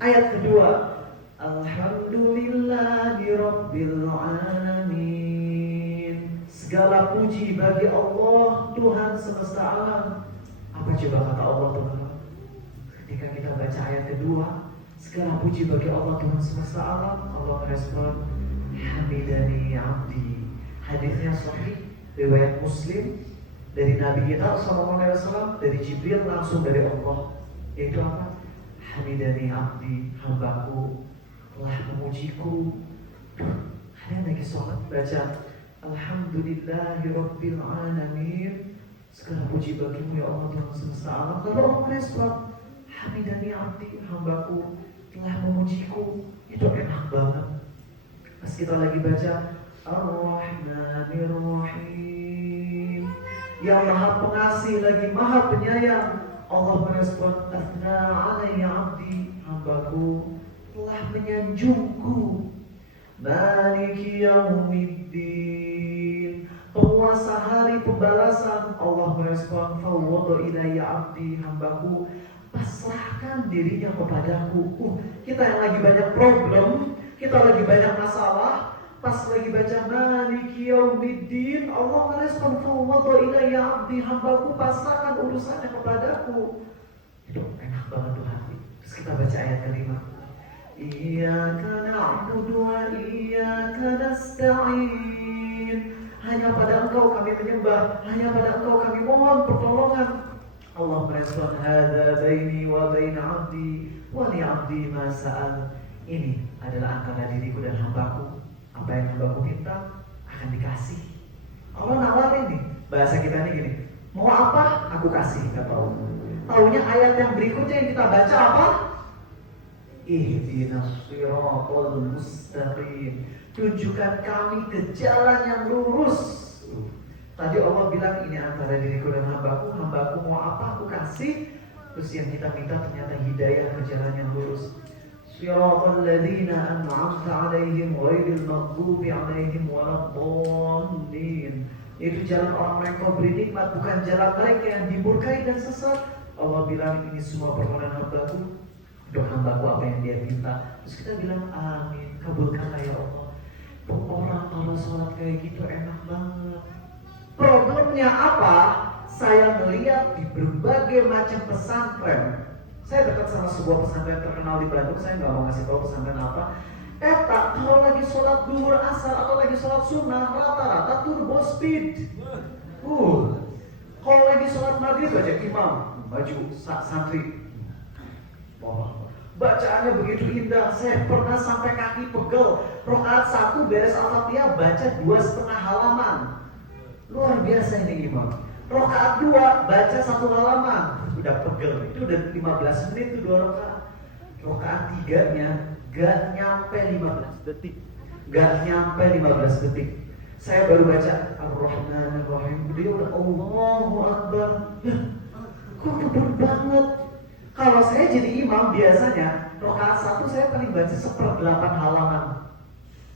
Ayat kedua, Alhamdulillahirabbil alamin. Segala puji bagi Allah, Tuhan semesta alam. Apa coba kata Allah teman-teman? Ketika kita baca ayat kedua, segala puji bagi Allah Tuhan semesta alam, Allah merespon, Hamidani abdi. Hadisnya sahih, riwayat Muslim dari Nabi kita SAW, dari Jibril langsung dari Allah. Yaitu apa? Hamidani abdi, hambaku telah memujiku. Kalian lagi sholat baca Alhamdulillahirabbil alamin. Segala puji bagimu ya Allah Tuhan semesta alam. Lalu Allah merespon, Hamidani abdi, hambaku telah memujiku. Itu enak banget. Pas kita lagi baca Ar-Rahmanir-Rahim, yang Maha Pengasih lagi Maha Penyayang, Allah merespon, Athna alayya abdi, hambaku telah menyanjungku. Maliki yaumiddin, penguasa hari pembalasan, Allah merespon, fawwada ilayya abdi, hambaku pasrahkan dirinya kepadaku. Kita yang lagi banyak problem, kita lagi banyak masalah, pas lagi baca Maliki yaumiddin, Allah merespon, fawwada ilayya abdi, hambaku pasrahkan urusannya kepadaku. Itu enak banget tuh hati. Terus kita baca ayat kelima, Iyyaka na'budu wa iyyaka nasta'in. Hanya pada Engkau kami menyembah, hanya pada Engkau kami mohon pertolongan. Allah merespon, hadza baini wa baina 'abdi wa li 'abdi ma sa'al. Ini adalah antara diriku dan hambaku. Apa yang hambaku minta akan dikasih. Allah nawarin nih. Bahasa kita nih gini, mau apa? Aku kasih, kata Allah. Taunya ayat yang berikutnya yang kita baca apa? Ihdinas siratal mustaqim. Tunjukkan kami ke jalan yang lurus. Tadi Allah bilang ini antara diriku dan hambaku. Hambaku mau apa aku kasih. Terus yang kita minta ternyata hidayah ke jalan yang lurus. Siratal ladzina an'amta 'alaihim ghairil maghdubi 'alaihim waladdallin. Itu jalan orang yang kau beri nikmat, bukan jalan mereka yang dimurkai dan sesat. Allah bilang ini semua permohonan hambaku. Doa hambaku apa yang dia minta. Terus kita bilang amin, kabulkanlah ya Allah. Orang kalau sholat kayak gitu enak banget. Problemnya apa? Saya melihat di berbagai macam pesantren. Saya dekat sama sebuah pesantren terkenal di Bandung. Saya nggak mau ngasih tahu pesantren apa. Kalau lagi sholat duhur asar atau lagi sholat sunnah, rata-rata turbo speed. Kalau lagi sholat maghrib aja imam baju santri. Bacaannya begitu indah. Saya pernah sampai kaki pegel. Rakaat 1 beres Al-Fatihah baca 2,5 halaman. Luar biasa ini imam. Rakaat 2 baca 1 halaman. udah pegel, itu udah 15 menit tuh 2 rakaat. Rakaat 3-nya gak nyampe 15 detik. Gak nyampe 15 detik. Saya baru baca Ar-Rahmanir-Rahim, dia udah Allahu Akbar. Kok cepet banget. Kalau saya jadi imam biasanya rakaat 1 saya paling baca 1/8 halaman.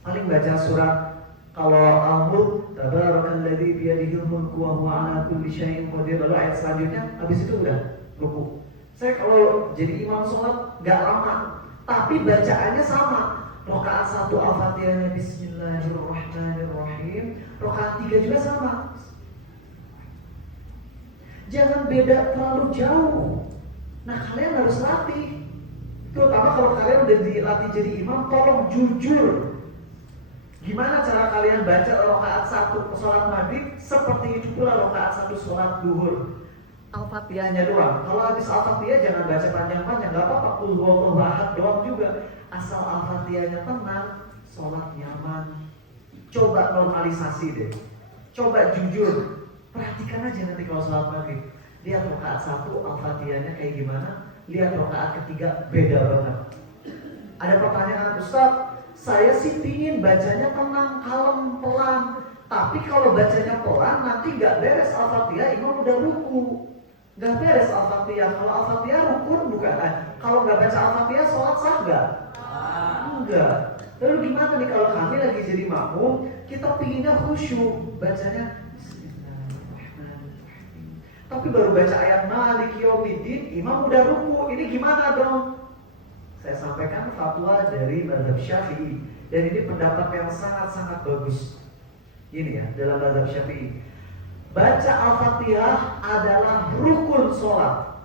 Paling baca surat kalau Al-Mulk, Tabarakalladzi biyadihil mulku wa huwa ala kulli syai'in qadir. Lalu ayat selanjutnya, habis itu udah ruku. Saya kalau jadi imam sholat gak lama, tapi bacaannya sama. Rakaat 1 Al-Fatihahnya Bismillahirrahmanirrahim, rakaat 3 juga sama. Jangan beda terlalu jauh. Nah, kalian harus latih. Terutama kalau kalian udah dilatih jadi imam, tolong jujur. Gimana cara kalian baca rakaat 1 sholat maghrib? Seperti itu pula rakaat 1 sholat duhur. Al-Fatihahnya doang. Kalau habis Al-Fatihah jangan baca panjang-panjang, nggak apa-apa. Qul huwallahu ahad doang juga. Asal Al-Fatihahnya tenang, sholat nyaman. Coba normalisasi deh. Coba jujur. Perhatikan aja nanti kalau sholat maghrib. Lihat rakaat 1 Al-Fatihahnya kayak gimana. Lihat rakaat ketiga beda banget. Ada pertanyaan, Ustaz, saya sih pingin bacanya tenang, kalem, pelan. Tapi kalau bacanya pelan nanti gak beres Al-Fatihah, imam udah ruku. Gak beres Al-Fatihah. Kalau Al-Fatihah rukun bukan? Kalau gak baca Al-Fatihah sholat sah gak? Enggak. Lalu gimana nih kalau kami lagi jadi makmum, kita pinginnya khusyuk, bacanya Bismillahirrahmanirrahim. Tapi baru baca ayat Maliki Yaumiddin, imam udah ruku. Ini gimana dong? Saya sampaikan fatwa dari mazhab Syafi'i, dan ini pendapat yang sangat-sangat bagus. Ini ya, dalam mazhab Syafi'i, baca Al-Fatihah adalah rukun sholat.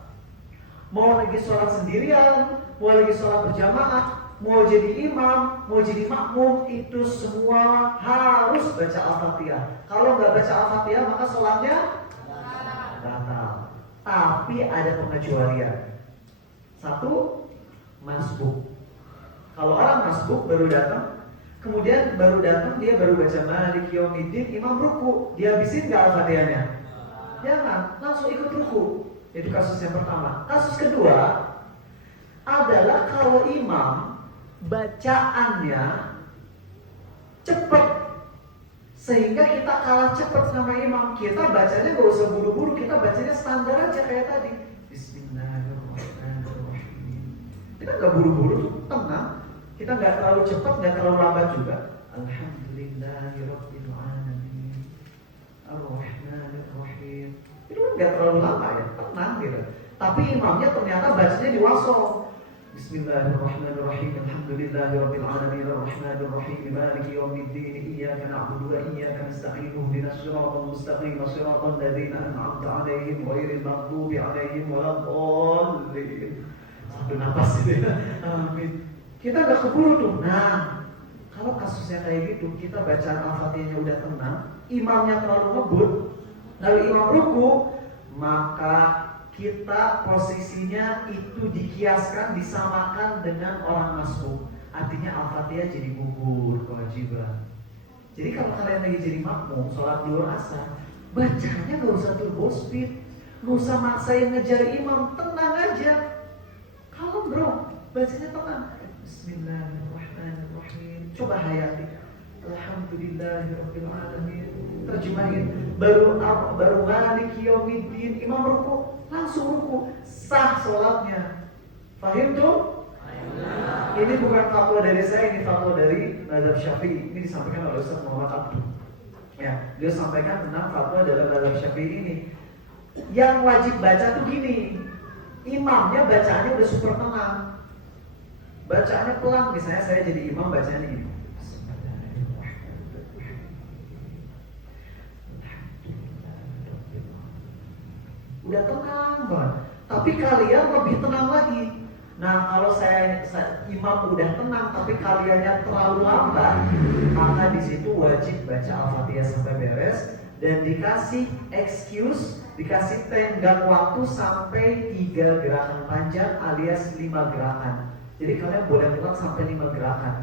Mau lagi sholat sendirian, mau lagi sholat berjamaah, mau jadi imam, mau jadi makmum, itu semua harus baca Al-Fatihah. Kalau nggak baca Al-Fatihah maka sholatnya batal. Tapi ada pengecualian. Satu, masbuk. Kalau orang masbuk baru datang, kemudian dia baru baca Maliki Yaumiddin, imam ruku, dihabisin nggak Al-Fatihahnya? Jangan, langsung ikut ruku. Itu kasus yang pertama. Kasus kedua adalah kalau imam bacaannya cepat sehingga kita kalah cepat sama imam. Kita bacanya gak usah buru-buru, kita bacanya standar aja kayak tadi. Kita nggak buru-buru, tenang. Kita nggak terlalu cepat, nggak terlalu lambat juga. Alhamdulillahirabbil alamin, Ar-Rahmanir-Rahim. Itu kan nggak terlalu lama ya, tenang gitu. Tapi imamnya ternyata bacanya di wasol. Bismillahirrahmanirrahim. Alhamdulillahirabbil alamin, Ar-Rahmanir-Rahim, Maliki Yaumiddin, Iyyaka na'budu wa iyyaka nasta'in, ihdinas siratal mustaqim, siratal ladzina an'amta 'alaihim ghairil maghdubi 'alaihim waladdallin. Satu napas itu ya. Amin. Kita gak keburu tuh. Nah, kalau kasusnya kayak gitu, kita bacaan Al-Fatihahnya udah tenang, imamnya terlalu ngebut, lalu imam ruku, maka kita posisinya itu dikiaskan, disamakan dengan orang masbuk. Artinya Al-Fatihah jadi gugur kewajiban. Jadi kalau kalian lagi jadi makmum, sholat duhur asar, bacanya gak usah turbo speed, gak usah maksain ngejar imam, tenang aja. Kalau bro, bacanya tenang. Bismillahirrahmanirrahim. Coba hayati. Alhamdulillahirabbil alamin. Terjemahin. Baru Maliki Yaumiddin, imam ruku, langsung ruku, sah sholatnya. Fahim tuh? Ini bukan fatwa dari saya, ini fatwa dari mazhab Syafi'i. Ini disampaikan oleh Ustaz Muhammad Abdul. Ya, dia sampaikan tentang fatwa dalam mazhab Syafi'i ini. Yang wajib baca tuh gini. Imamnya bacaannya udah super tenang, bacaannya pelan. Misalnya saya jadi imam, bacaannya gini, udah tenang banget. Tapi kalian lebih tenang lagi. Nah, kalau saya imam udah tenang, tapi kaliannya terlalu lambat, maka di situ wajib baca Al-Fatihah sampai beres dan dikasih excuse, dikasih tenggang waktu sampai 3 gerakan panjang alias 5 gerakan. Jadi kalian boleh telat sampai 5 gerakan.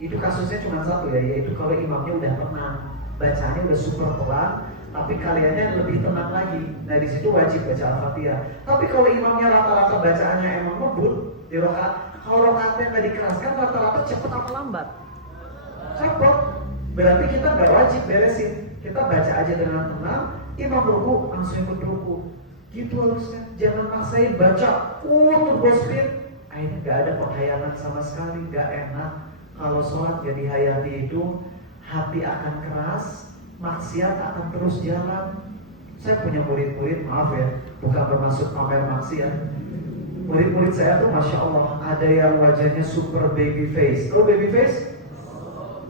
Itu kasusnya cuma satu ya, yaitu kalau imamnya udah tenang, bacanya udah super pelan, tapi kaliannya lebih tenang lagi. Nah di situ wajib baca Al-Fatihah. Tapi kalau imamnya rata-rata bacaannya emang ngebut di rakaat, kalau rakaatnya nggak dikeraskan rata-rata cepet apa lambat? Cepet. Berarti kita nggak wajib beresin. Kita baca aja dengan tenang. Imam ruku langsung ikut ruku. Gitu harusnya. Jangan maksain baca turbo speed. Akhirnya nggak ada penghayalan sama sekali, nggak enak. Kalau sholat jadi hayati itu, hati akan keras, maksiat akan terus jalan. Saya punya murid-murid, maaf ya, bukan bermaksud pamer maksiat. Murid-murid saya tuh Masya Allah, ada yang wajahnya super baby face. Tahu baby face?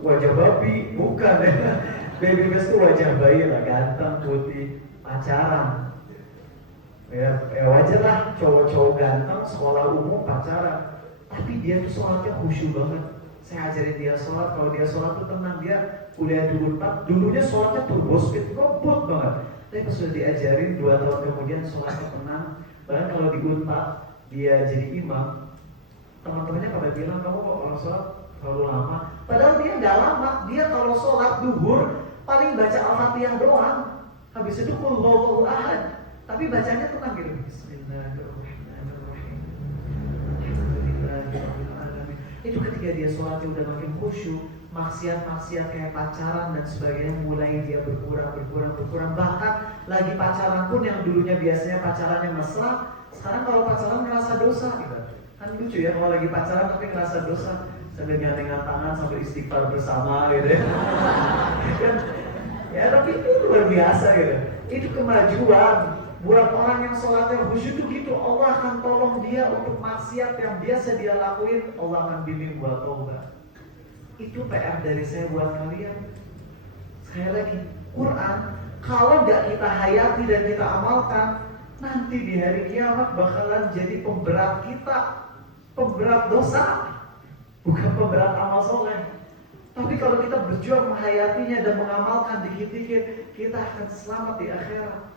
Wajah babi, bukan ya. Baby face itu wajah bayi lah, ganteng, putih, pacaran. Ya wajar lah, cowok-cowok ganteng, sekolah umum, pacaran. Tapi dia tuh sholatnya khusyuk banget. Saya ajarin dia sholat, kalau dia sholat tuh tenang, dia kuliah di Unpad, dulunya sholatnya turbo speed, ngebut banget. Tapi pas sudah diajarin 2 tahun kemudian sholatnya tenang. Bahkan kalau di Unpad dia jadi imam, teman-temannya pada bilang, kamu kok kalau sholat terlalu lama. Padahal dia nggak lama, dia kalau sholat duhur paling baca Al-Fatihah doang. Habis itu qul huwallahu ahad. Tapi bacanya tenang gitu. Bismillahirrahmanirrahim. Alhamdulillahirrahmanirrahim. Itu ketika dia sholat udah makin khusyuk, maksiat-maksiat kayak pacaran dan sebagainya mulai dia berkurang. Bahkan lagi pacaran pun yang dulunya biasanya pacarannya mesra, sekarang kalau pacaran ngerasa dosa gitu. Kan lucu ya kalau lagi pacaran tapi ngerasa dosa, sambil gandengan tangan sambil istighfar bersama gitu ya. Ya tapi itu luar biasa gitu. Itu kemajuan. Buat orang yang sholatnya khusyuk itu gitu, Allah akan tolong dia untuk maksiat yang biasa dia lakuin, Allah akan bimbing buat taubat. Itu PR dari saya buat kalian. Sekali lagi, Quran kalau nggak kita hayati dan kita amalkan, nanti di hari kiamat bakalan jadi pemberat kita, pemberat dosa, bukan pemberat amal soleh. Tapi kalau kita berjuang menghayatinya dan mengamalkan dikit-dikit, kita akan selamat di akhirat.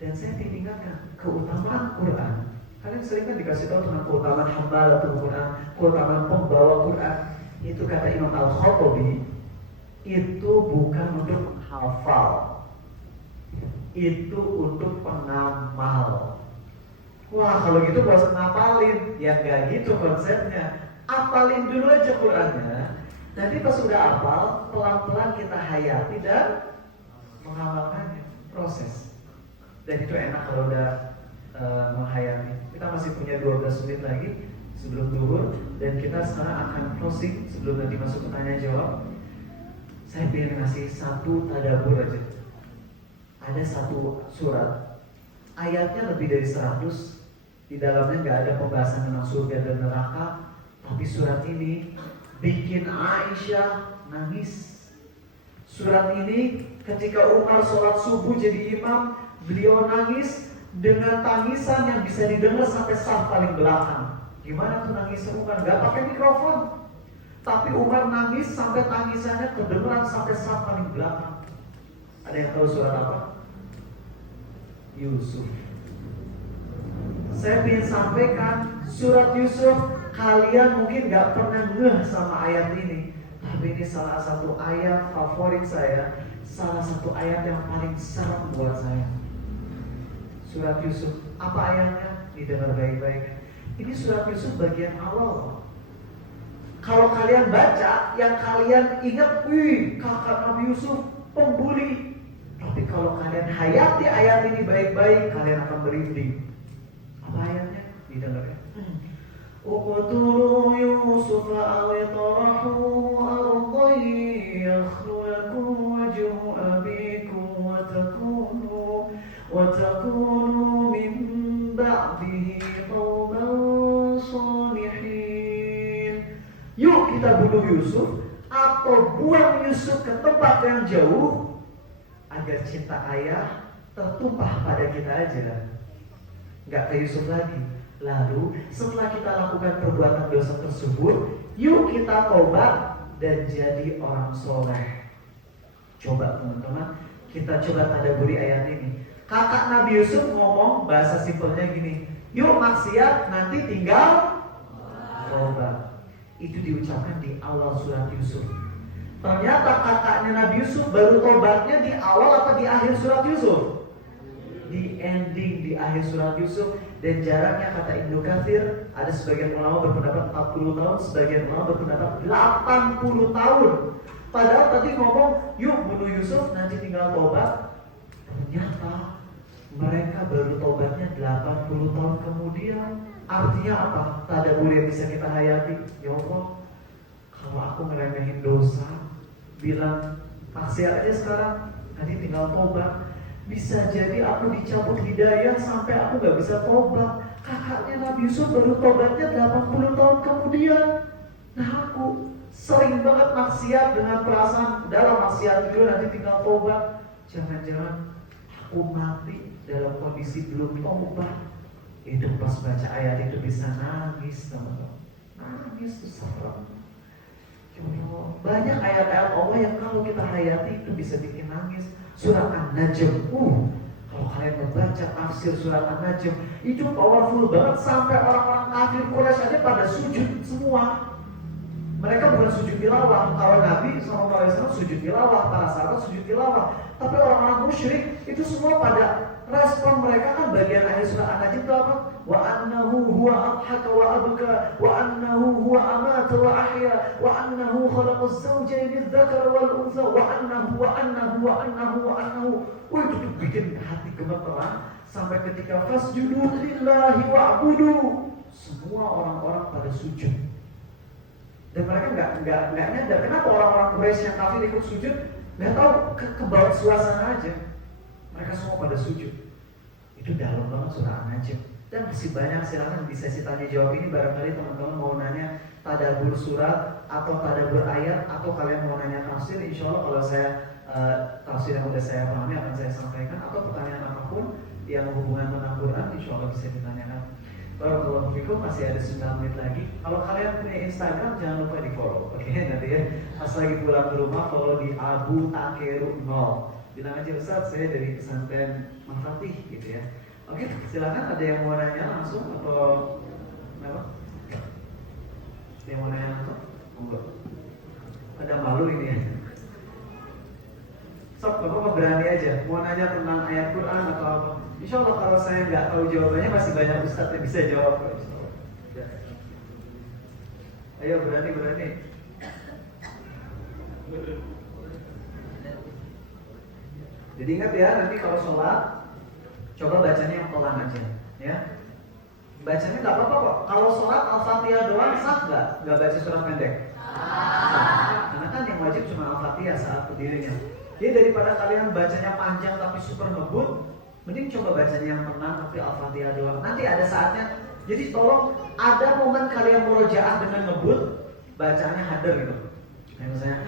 Dan saya ingatkan keutamaan Quran. Kalian sering kan dikasih tahu tentang keutamaan hambalatul Quran, keutamaan pembawa Quran. Itu kata Imam Al-Khattabi, itu bukan untuk menghafal, itu untuk pengamal. Wah kalau gitu gak usah ngapalin. Ya gak gitu konsepnya. Apalin dulu aja Qurannya. Nanti pas udah hafal, pelan-pelan kita hayati dan mengamalkannya. Proses. Dan itu enak kalau udah menghayati. Kita masih punya 12 menit lagi sebelum duhur, dan kita sekarang akan closing sebelum nanti masuk ke tanya jawab. Saya ingin ngasih satu tadabbur aja. Ada satu surat, ayatnya lebih dari 100. Di dalamnya nggak ada pembahasan tentang surga dan neraka, tapi surat ini bikin Aisyah nangis. Surat ini ketika Umar sholat subuh jadi imam, beliau nangis dengan tangisan yang bisa didengar sampai saf paling belakang. Gimana tuh nangisnya Umar? Gak pakai mikrofon, tapi Umar nangis sampai tangisannya kedengaran sampai saf paling belakang. Ada yang tahu surat apa? Yusuf. Saya ingin sampaikan surat Yusuf. Kalian mungkin gak pernah ngeh sama ayat ini, tapi ini salah satu ayat favorit saya, salah satu ayat yang paling serem buat saya. Surat Yusuf, apa ayatnya? Didengar baik-baik. Ini surat Yusuf bagian awal. Kalau kalian baca, yang kalian ingat, wih, kakak Nabi Yusuf pembuli. Tapi kalau kalian hayati ayat ini baik-baik, kalian akan merinding. Apa ayatnya? Didengar ya. Uqtulu Yusuf aw itrahuhu ardan yakhlu lakum wajhu abikum wa takunu min ba'dihi qauman salihin. Yuk kita bunuh Yusuf atau buang Yusuf ke tempat yang jauh agar cinta ayah tertumpah pada kita aja, nggak ke Yusuf lagi. Lalu setelah kita lakukan perbuatan dosa tersebut, yuk kita tobat dan jadi orang soleh. Coba teman-teman, kita coba tadabburi ayat ini. Kakak Nabi Yusuf ngomong bahasa simpelnya gini, yuk maksiat nanti tinggal tobat. Itu diucapkan di awal surat Yusuf. Ternyata kakaknya Nabi Yusuf baru tobatnya di awal apa di akhir surat Yusuf? Di ending, di akhir surat Yusuf. Dan jaraknya kata Ibnu Katsir, ada sebagian ulama berpendapat 40 tahun, sebagian ulama berpendapat 80 tahun. Padahal tadi ngomong, yuk bunuh Yusuf, nanti tinggal tobat. Ternyata mereka baru tobatnya 80 tahun kemudian. Artinya apa? Tadabur yang bisa kita hayati. Ya Allah, kalau aku ngeremehin dosa, bilang maksiat aja sekarang, nanti tinggal tobat. Bisa jadi aku dicabut hidayah sampai aku gak bisa tobat. Kakaknya Nabi Yusuf baru tobatnya 80 tahun kemudian. Nah aku sering banget maksiat dengan perasaan dalam maksiat juga nanti tinggal tobat. Jangan-jangan aku mati dalam kondisi belum tobat. Itu pas baca ayat itu bisa nangis, teman-teman. Nangis tuh serem. Banyak ayat-ayat Allah yang kalau kita hayati itu bisa bikin nangis. Surat An-Najm, kalau kalian membaca tafsir surat An-Najm, itu powerful banget sampai orang-orang kafir Quraisy aja pada sujud semua. Mereka bukan sujud tilawah. Kalau Nabi SAW sujud tilawah, para sahabat sujud tilawah. Tapi orang-orang musyrik itu semua pada respon mereka kan bagian akhir surat An-Najm itu apa? Wa annahu huwa adhaka wa abka wa annahu huwa amata wa ahya wa annahu khalaqaz zawjayn adh-dhakara wal untha wa annahu wa annahu wa annahu wa annahu. Wah, itu bikin hati gemeteran sampai ketika fasjudu lillahi wa'budu. Semua orang-orang pada sujud. Dan mereka nggak nyadar kenapa orang-orang Quraisy yang kafir ikut sujud, nggak tahu kebawa suasana aja. Mereka semua pada sujud. Itu dalam banget surah An-Najm. Dan masih banyak, silakan di sesi tanya jawab ini barangkali teman-teman mau nanya tadabbur surat atau tadabbur ayat atau kalian mau nanya tafsir, insya Allah kalau saya tafsir yang udah saya pahami akan saya sampaikan, atau pertanyaan apapun yang hubungan tentang Quran insya Allah bisa ditanyakan. Barakallahu fikum, masih ada 9 menit lagi. Kalau kalian punya Instagram jangan lupa di follow. Oke, nanti ya pas lagi pulang ke rumah follow di Abu Takeru 0. Bilang aja Ustaz, saya dari pesantren Mafatih gitu ya. Oke, silakan, ada yang mau nanya langsung atau apa? Ada yang mau nanya langsung? Monggo. Ada malu ini ya. Sob, Bapak berani aja mau nanya tentang ayat Quran atau apa. Insya Allah kalau saya nggak tahu jawabannya masih banyak Ustaz yang bisa jawab. Ya. Ayo berani. Jadi ingat ya, nanti kalau sholat coba bacanya yang pelan aja, ya. Bacanya nggak apa-apa kok. Kalau sholat Al-Fatihah doang sah nggak? Nggak baca surat pendek? Karena kan yang wajib cuma Al-Fatihah saat berdirinya. Jadi daripada kalian bacanya panjang tapi super ngebut, mending coba bacanya yang tenang tapi Al-Fatihah doang. Nanti ada saatnya. Jadi tolong ada momen kalian murojaah dengan ngebut, bacanya hadir gitu. Kayak misalnya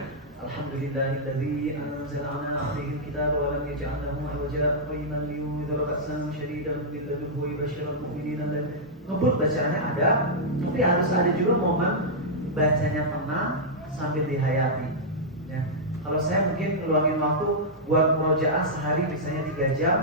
Alhamdulillahilladzi anzala 'ala 'abdihi al-kitaba wa lam yaj'al lahu 'iwaja qayyiman liyunzira ba'san shadidan min ladunhu wa yubashshira al-mu'minina. Ngebut bacaannya ada, tapi harus ada juga momen bacanya tenang sambil dihayati. Ya. Kalau saya mungkin ngeluangin waktu buat murojaah sehari misalnya 3 jam,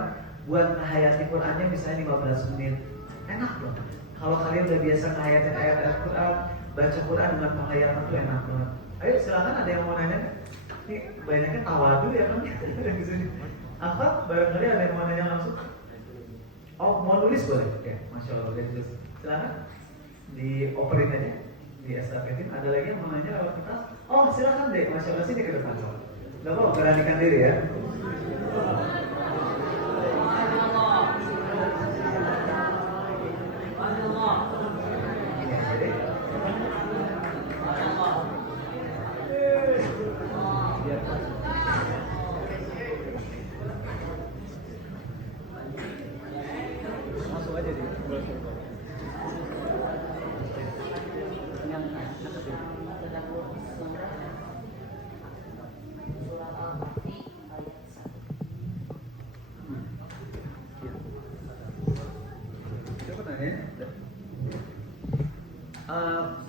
buat menghayati Qur'annya misalnya 15 menit. Enak loh. Kalau kalian udah biasa menghayati ayat-ayat Qur'an, baca Qur'an dengan penghayatan itu enak banget. Ayo silakan, ada yang mau nanya? Ini banyaknya tawadu ya kan? Di sini. Apa? Barangkali ada yang mau nanya langsung? Oh, mau nulis boleh? Ya, masya Allah boleh tulis. Silakan dioperin aja di estafetin. Ada lagi yang mau nanya lewat kertas? Oh, silakan deh, masya Allah sini ke depan. Gak apa, beranikan diri ya.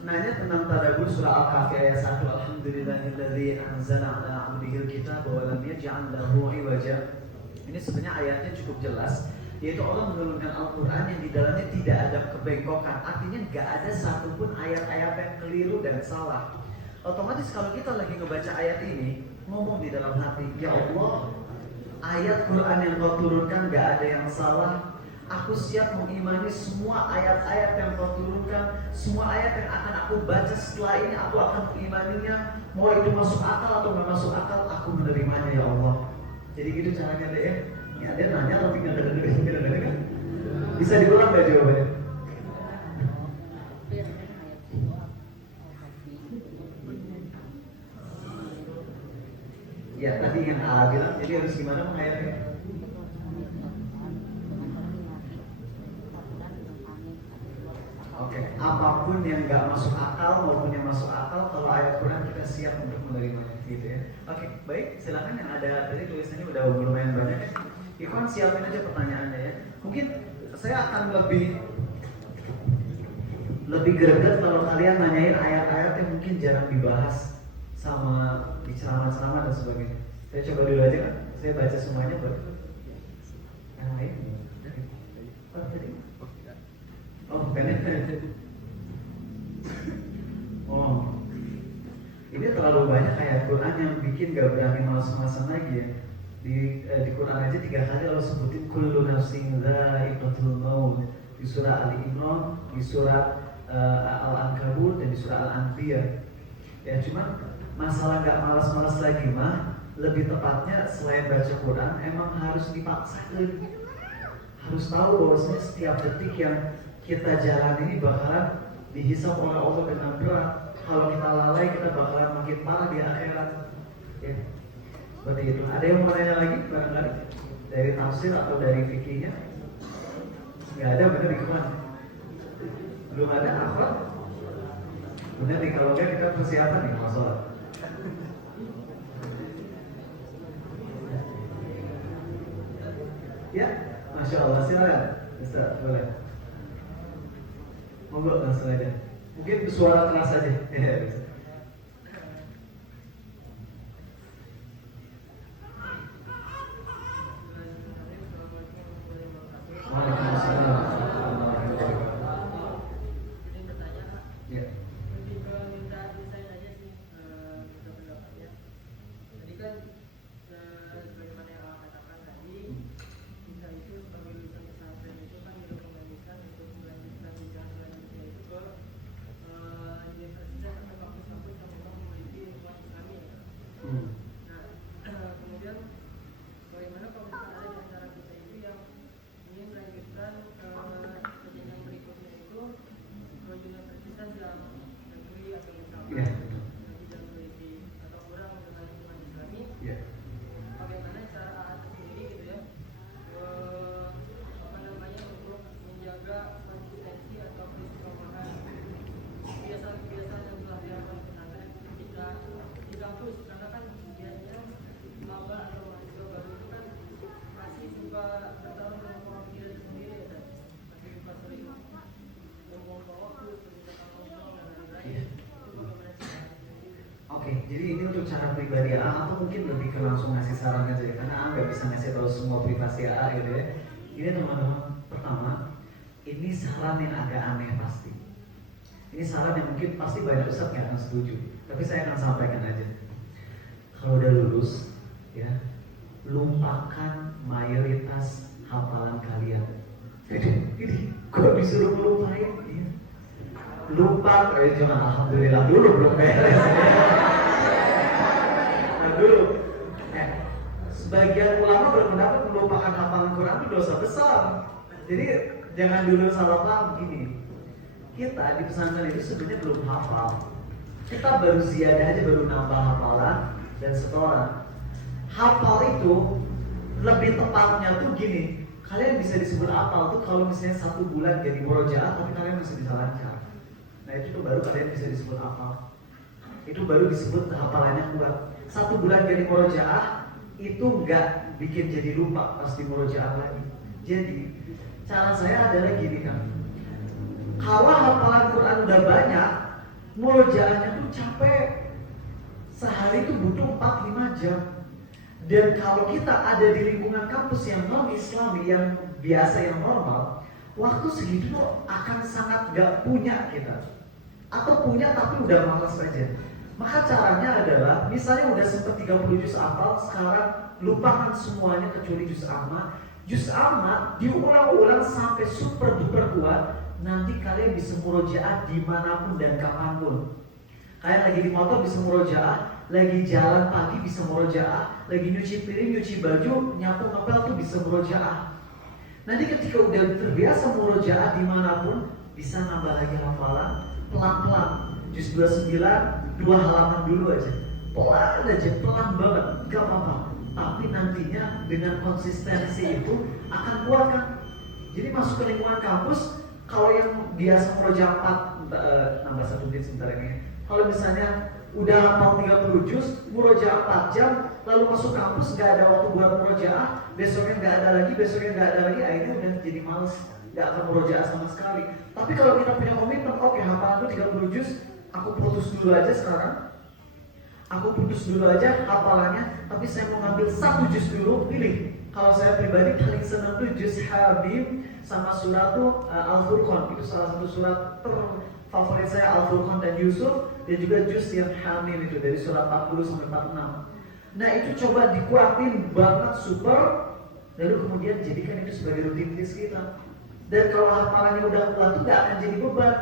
Nanya tentang tadabbur surah Al-Kahfi ayat 1. Alhamdulillahilladzi anzala 'ala 'abdihi al-kitaba wa lam yaj'al lahu 'iwaja. Ini sebenarnya ayatnya cukup jelas, yaitu Allah menurunkan Al-Quran yang di dalamnya tidak ada kebengkokan. Artinya nggak ada satupun ayat-ayat yang keliru dan salah. Otomatis kalau kita lagi ngebaca ayat ini, ngomong di dalam hati, ya Allah, ayat Quran yang kau turunkan gak ada yang salah. Aku siap mengimani semua ayat-ayat yang kau turunkan. Semua ayat yang akan aku baca setelah ini, aku akan mengimaninya. Mau itu masuk akal atau gak masuk akal, aku menerimanya ya Allah. Jadi gitu caranya deh ya. Ya dia nanya tapi gak dengerin kan? Bisa diulang gak jawabannya? Ya tadi yang A bilang, jadi harus gimana menghayatnya? Oke, apapun yang nggak masuk akal maupun yang masuk akal, kalau ayat Quran kita siap untuk menerimanya, gitu ya. Oke, baik, silakan yang ada tadi tulisannya udah lumayan banyak ya. Ikhwan siapin aja pertanyaannya ya. Mungkin saya akan lebih greget kalau kalian nanyain ayat-ayat yang mungkin jarang dibahas sama di ceramah-ceramah dan sebagainya. Saya coba dulu aja kan, saya baca semuanya buat yang lain. Oh tadi? Oh bukan ya? Oh, ini terlalu banyak ayat Quran yang bikin gak berani malas-malasan lagi ya. Di Quran aja 3 kali Allah sebutin kullu nafsin dha'iqatul maut, di surah Ali Imran, di surah Al-Ankabut dan di surah Al-Anbiya. Ya cuman masalah gak malas-malas lagi mah, lebih tepatnya selain baca Quran emang harus dipaksakan. Harus tahu bahwasanya setiap detik yang kita jalan ini bakalan dihisap oleh Allah dengan berat. Kalau kita lalai kita bakalan makin parah di akhirat. Ya. Seperti itu. Ada yang mau nanya lagi barangkali dari tafsir atau dari fikihnya? Gak ada, bener Ikhwan? Belum ada apa? Bener nih, kalau enggak kita persiapan nih masalah. Ya, Masya Allah, silakan Ustaz, boleh. Monggo langsung aja. Mungkin suara keras aja. Ya, bisa. Jadi ini untuk cara pribadi A atau mungkin lebih ke langsung ngasih saran aja ya, karena A nggak bisa ngasih tahu semua privasi A gitu ya. Ini teman-teman, pertama, ini saran yang agak aneh pasti. Ini saran yang mungkin pasti banyak ustadz nggak akan setuju, tapi saya akan sampaikan aja. Kalau udah lulus, ya, lupakan mayoritas hafalan kalian. Ini kok disuruh lupain? Ya. Lupa, jangan alhamdulillah dulu belum beres. Dulu, sebagian ulama berpendapat melupakan hafalan Quran itu dosa besar. Jadi jangan dulu salah paham gini. Kita di pesantren itu sebenarnya belum hafal. Kita baru ziyadah aja, baru nambah hafalan dan setoran. Hafal itu lebih tepatnya tuh gini. Kalian bisa disebut hafal tuh kalau misalnya 1 bulan jadi murojaah, tapi kalian masih bisa lancar. Nah itu tuh baru kalian bisa disebut hafal. Itu baru disebut hafalannya kuat. 1 bulan jadi murojaah itu nggak bikin jadi lupa pas di murojaah lagi. Jadi cara saya adalah gini kan. Kalau hafalan Quran udah banyak, murojaahnya tuh capek. Sehari itu butuh 4-5 jam. Dan kalau kita ada di lingkungan kampus yang non-Islami, yang biasa, yang normal, waktu segitu tuh akan sangat nggak punya kita. Atau punya tapi udah malas aja. Maka caranya adalah, misalnya udah sempat 30 juz hafal, sekarang lupakan semuanya kecuali juz amma. Juz amma diulang-ulang sampai super duper kuat. Nanti kalian bisa murojaah dimanapun dan kapanpun. Kalian lagi di motor bisa murojaah, lagi jalan pagi bisa murojaah, lagi nyuci piring, nyuci baju, nyapu ngepel tuh bisa murojaah. Nanti ketika udah terbiasa murojaah dimanapun, bisa nambah lagi hafalan pelan-pelan. Juz 29, 2 halaman dulu aja, pelan aja, pelan banget, gak apa-apa. Tapi nantinya dengan konsistensi itu akan kuat kan. Jadi masuk ke lingkungan kampus, kalau yang biasa murojaah 4, nambah 1 menit sebentar ini. Kalau misalnya udah hafal 30 juz, murojaah 4 jam, lalu masuk kampus gak ada waktu buat murojaah, besoknya gak ada lagi, besoknya gak ada lagi, akhirnya udah jadi males, gak akan murojaah sama sekali. Tapi kalau kita punya komitmen, oke, hafalanku 30 juz, aku putus dulu aja sekarang, aku putus dulu aja hafalannya, tapi saya mau ngambil 1 juz dulu, pilih. Kalau saya pribadi paling senang tuh juz Habib sama surat tuh Al-Furqan. Itu salah satu surat terfavorit saya, Al-Furqan dan Yusuf, dan juga juz yang Hamim itu dari surat 40 sampai 46. Nah itu coba dikuatin banget super, lalu kemudian jadikan itu sebagai rutinitas kita. Dan kalau hafalannya udah kuat tuh gak akan jadi beban.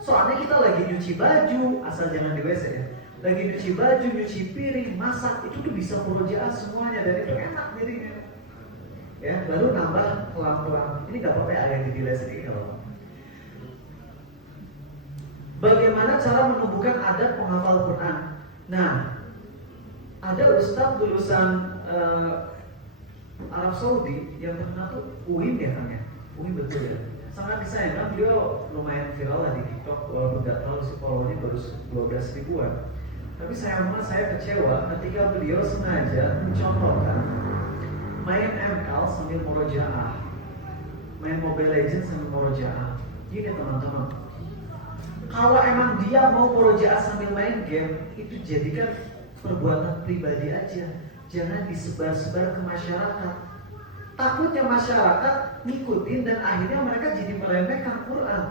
Soalnya kita lagi nyuci baju, asal jangan di WC ya. Lagi nyuci baju, nyuci piring, masak, itu tuh bisa murojaah semuanya dan itu enak jadinya. Ya, baru nambah pelan-pelan. Ini gak apa-apa ya, yang dipilih sedikit kalau. Bagaimana cara menumbuhkan adat penghafal Quran? Nah, ada ustadz lulusan Arab Saudi yang pernah tuh UIN ya kan ya? UIN betul ya? Sangat disayangkan, beliau lumayan viral lah di TikTok, walaupun gak terlalu sih followernya baru 12 ribuan. Tapi sayangnya saya kecewa ketika beliau sengaja mencontohkan main ML sambil murojaah, main Mobile Legends sambil murojaah. Gini teman-teman, kalau emang dia mau murojaah sambil main game, itu jadikan perbuatan pribadi aja, jangan disebar-sebar ke masyarakat. Takutnya masyarakat ngikutin dan akhirnya mereka jadi meremehkan Quran.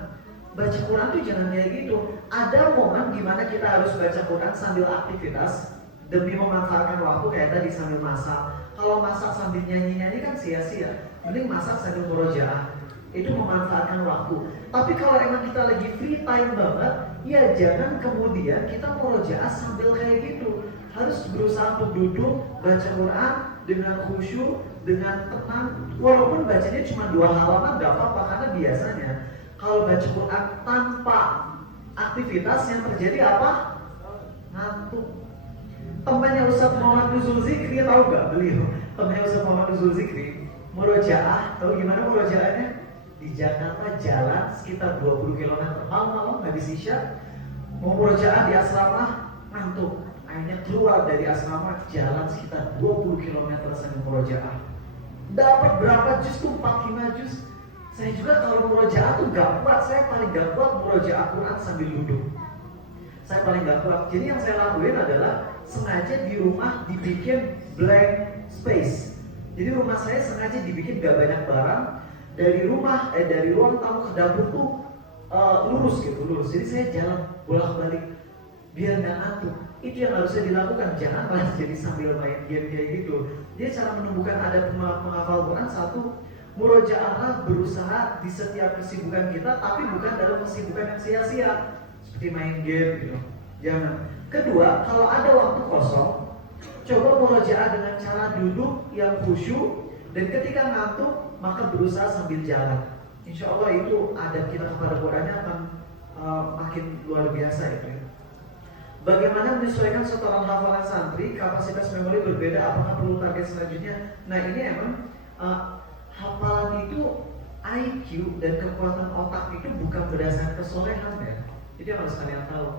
Baca Quran tuh jangan kayak gitu. Ada momen dimana kita harus baca Quran sambil aktivitas demi memanfaatkan waktu, kayak tadi sambil masak. Kalau masak sambil nyanyi-nyanyi kan sia-sia. Mending masak sambil murojaah. Itu memanfaatkan waktu. Tapi kalau emang kita lagi free time banget, ya jangan kemudian kita murojaah sambil kayak gitu. Harus berusaha untuk duduk, baca Quran dengan khusyuk, dengan tenang. Walaupun bacanya cuma 2 halaman gak apa-apa, karena biasanya kalau baca Quran tanpa aktivitas yang terjadi apa? Ngantuk. Temannya Ustaz Muhammad Nuzul Zikri, tahu gak beliau? Temannya Ustaz Muhammad Nuzul Zikri murojaah, tahu gimana murojaahnya? Di Jakarta jalan sekitar 20 km malam-malam habis isya, mau murojaah di asrama, ngantuk. Akhirnya keluar dari asrama, jalan sekitar 20 km sambil murojaah. Dapat berapa juz tuh? 4-5 juz. Saya juga kalau murojaah tuh gak kuat, saya paling gak kuat murojaah Quran sambil duduk. Saya paling gak kuat. Jadi yang saya lakuin adalah sengaja di rumah dibikin blank space. Jadi rumah saya sengaja dibikin gak banyak barang. Dari rumah, dari ruang tamu ke dapur tuh lurus gitu, lurus. Jadi saya jalan bolak-balik biar gak ngantuk. Itu yang harusnya dilakukan, jangan malah jadi sambil main game kayak gitu. Jadi cara menumbuhkan adat penghafal Quran, satu, murojaahlah berusaha di setiap kesibukan kita, tapi bukan dalam kesibukan yang sia-sia seperti main game gitu. Jangan. Kedua, kalau ada waktu kosong, coba murojaah dengan cara duduk yang khusyuk, dan ketika ngantuk maka berusaha sambil jalan. Insya Allah itu adab kita kepada Qurannya akan makin luar biasa itu ya. Bagaimana menyesuaikan setoran hafalan santri, kapasitas memori berbeda, apakah perlu target selanjutnya? Nah ini emang hafalan itu IQ dan kekuatan otak itu bukan berdasarkan kesolehan ya. Jadi harus kalian tahu,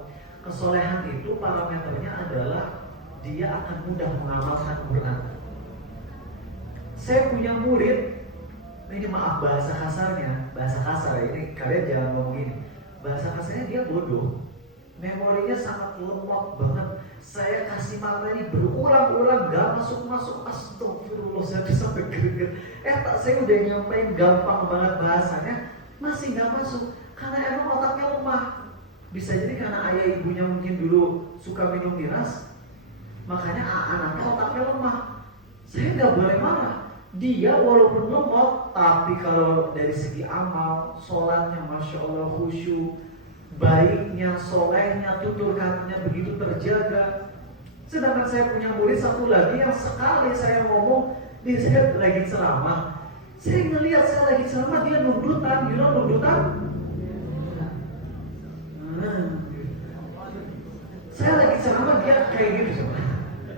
kesolehan itu parameternya adalah dia akan mudah mengamalkan Quran. Saya punya murid, ini maaf bahasa kasarnya, bahasa kasar ini kalian jangan ngomong gini. Bahasa kasarnya dia bodoh. Memorinya sangat lemot banget. Saya kasih materi berulang-ulang gak masuk-masuk. Astagfirullah, saya bisa sampai geger. Saya udah nyampein gampang banget bahasanya, masih gak masuk. Karena emang otaknya lemah. Bisa jadi karena ayah ibunya mungkin dulu suka minum miras, makanya anaknya otaknya lemah. Saya nggak boleh marah. Dia walaupun lemot, tapi kalau dari segi amal, sholatnya Masya Allah khusyuk, baiknya, solehnya, tutur katanya begitu terjaga. Sedangkan saya punya murid satu lagi yang sekali saya ngomong, dia saya lagi ceramah, saya ngelihat saya lagi ceramah, dia nundutan, nundutan. Saya lagi ceramah, dia kayak gitu.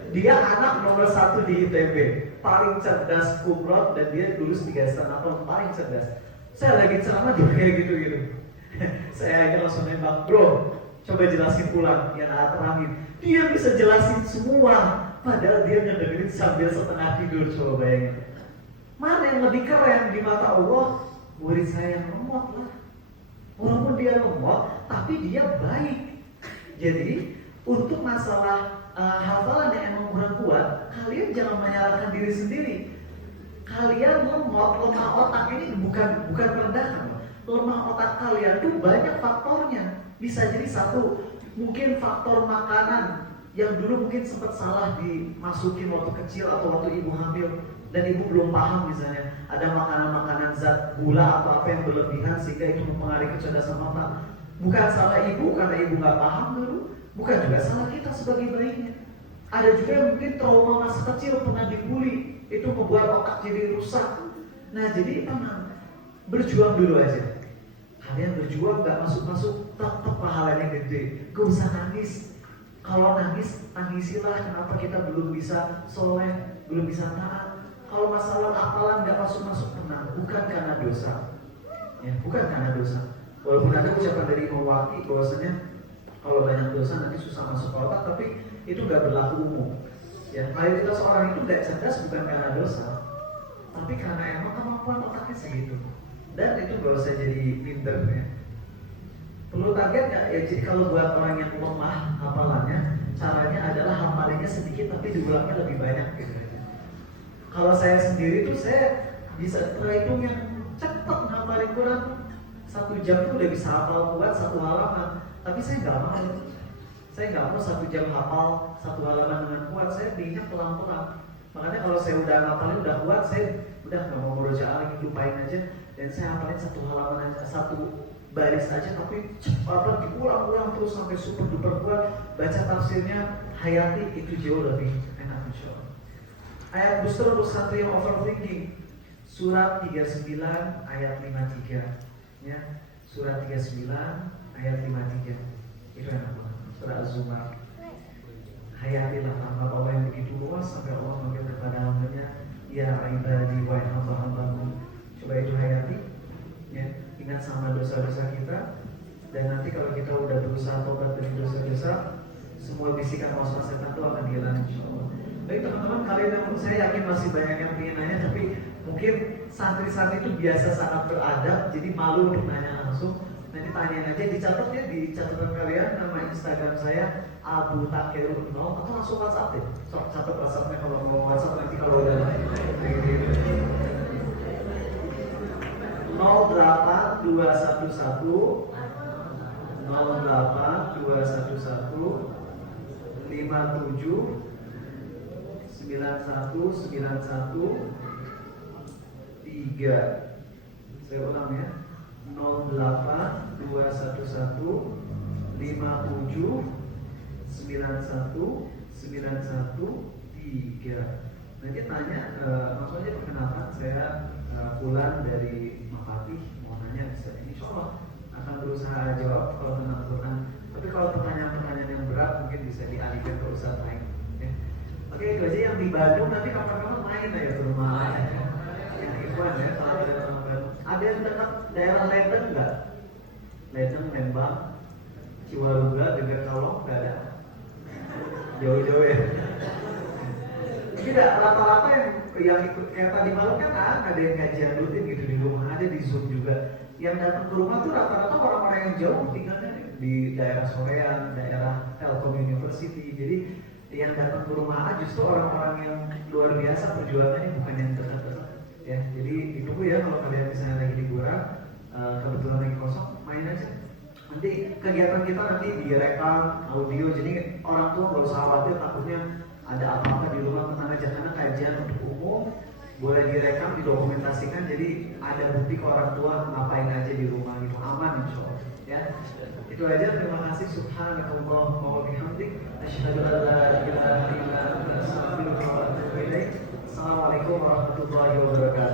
Dia anak nomor 1 di ITB, paling cerdas kumlot, dan dia lulus 3,5 tahun, paling cerdas. Saya lagi ceramah dia kayak gitu. Saya aja langsung nembak, bro, coba jelasin pulang yang terakhir. Dia bisa jelasin semua, padahal dia ngedengerin sambil setengah tidur. Coba bayangin, mana yang lebih keren di mata Allah? Murid saya yang lemot lah. Walaupun dia lemot, tapi dia baik. Jadi untuk masalah hafalan yang emang kurang kuat, kalian jangan menyalahkan diri sendiri. Kalian lemot, lemah otak ini bukan merendahkan. Lemah otak kalian tuh banyak faktornya. Bisa jadi satu, mungkin faktor makanan yang dulu mungkin sempat salah dimasukin waktu kecil atau waktu ibu hamil dan ibu belum paham, misalnya ada makanan-makanan zat gula atau apa yang berlebihan sehingga itu mempengaruhi kecerdasan otak. Bukan salah ibu karena ibu nggak paham dulu, bukan juga salah kita sebagai bayinya. Ada juga yang mungkin trauma masa kecil, pernah dibully, itu membuat otak jadi rusak. Nah jadi tenang, berjuang dulu aja. Kalian berjuang, gak masuk-masuk, tetap pahalanya gede. Gak usah nangis. Kalau nangis, tangisilah kenapa kita belum bisa soleh, belum bisa taat. Kalau masalah hafalan gak masuk-masuk, tenang, bukan karena dosa. Ya, bukan karena dosa. Walaupun ada ucapan dari Imam Waqi bahwasanya kalau banyak dosa nanti susah masuk ke otak, tapi itu gak berlaku umum. Ya, mayoritas orang itu gak cerdas bukan karena dosa, tapi karena emang kemampuan otaknya segitu. Dan itu gak usah jadi pinter ya. Perlu target gak? Ya jadi kalau buat orang yang lemah hafalannya, caranya adalah hafalannya sedikit tapi diulangnya lebih banyak gitu. Kalau saya sendiri tuh saya bisa terhitung yang cepet ngapalin Quran 1 jam tuh udah bisa hafal kuat 1 halaman. Tapi saya nggak mau. Saya nggak mau 1 jam hafal 1 halaman dengan kuat. Saya pinginnya pelan-pelan. Makanya kalau saya udah ngapalin udah kuat, saya udah nggak mau murojaah lagi, lupain aja. Dan saya hafalin 1 halaman aja, 1 baris aja, tapi cepat diulang-ulang terus sampai super duper kuat. Baca tafsirnya Hayati itu jauh lebih enak insyaallah. Ayat booster untuk santri yang overthinking, surat 39 ayat 53 ya. Surat 39 ayat 53 itu enak banget. Surat Az-Zumar. Hayatilah rahmat Allah yang begitu luas sampai Allah memanggil kepada hambanya, ya ibadi wa hamba-hambaku. Coba itu hayati ya. Ingat sama dosa-dosa kita, dan nanti kalau kita udah berusaha tobat dari dosa-dosa, semua bisikan waswas setan itu akan hilang insyaallah. Baik teman-teman, kalian yang saya yakin masih banyak yang ingin nanya, tapi mungkin santri-santri itu biasa sangat beradab, jadi malu untuk nanya langsung. Nanti tanyain aja, dicatat ya di catatan kalian nama Instagram saya Abu Takirun 0, atau langsung WhatsApp deh. So, catat WhatsAppnya kalau mau WhatsApp nanti kalau udah 08211 57 9191 3. Saya ulang ya, 08211 57 91 91 3. Nanti tanya, maksudnya perkenalkan saya Fulan dari Makati, mau nanya, insya Allah akan berusaha jawab kalau tentang Quran. Tapi kalau pertanyaan-pertanyaan yang berat mungkin bisa dialihkan ke Ustaz lain. Oke, itu aja. Yang di Bandung nanti kapan-kapan main ya ke rumah yang Ikhwan ya. Ada yang dekat daerah Lembang nggak? Lembang, Lembang, Ciwaruga, dekat Kalong nggak ada? Jauh-jauh ya. Tidak, rata-rata yang ikut kayak tadi malam kan ada yang kajian rutin gitu di rumah, ada di Zoom juga. Yang datang ke rumah tuh rata-rata orang-orang yang jauh tinggalnya di daerah Soreang, daerah Telkom University. Jadi yang datang ke rumah justru orang-orang yang luar biasa perjuangannya, bukan yang dekat-dekat. Ya, jadi ditunggu ya kalau kalian misalnya lagi liburan, kebetulan lagi kosong, main aja. Nanti kegiatan kita nanti direkam audio, jadi orang tua nggak usah khawatir takutnya ada apa-apa di rumah, tenang aja karena kajian untuk umum boleh direkam, didokumentasikan, jadi ada bukti ke orang tua ngapain aja di rumah gitu, aman insya Allah ya. Itu aja, terima kasih. Subhanakallahumma wa bihamdik, asyhadu an la ilaha illa anta, astaghfiruka wa atubu ilaik. Assalamualaikum warahmatullahi wabarakatuh.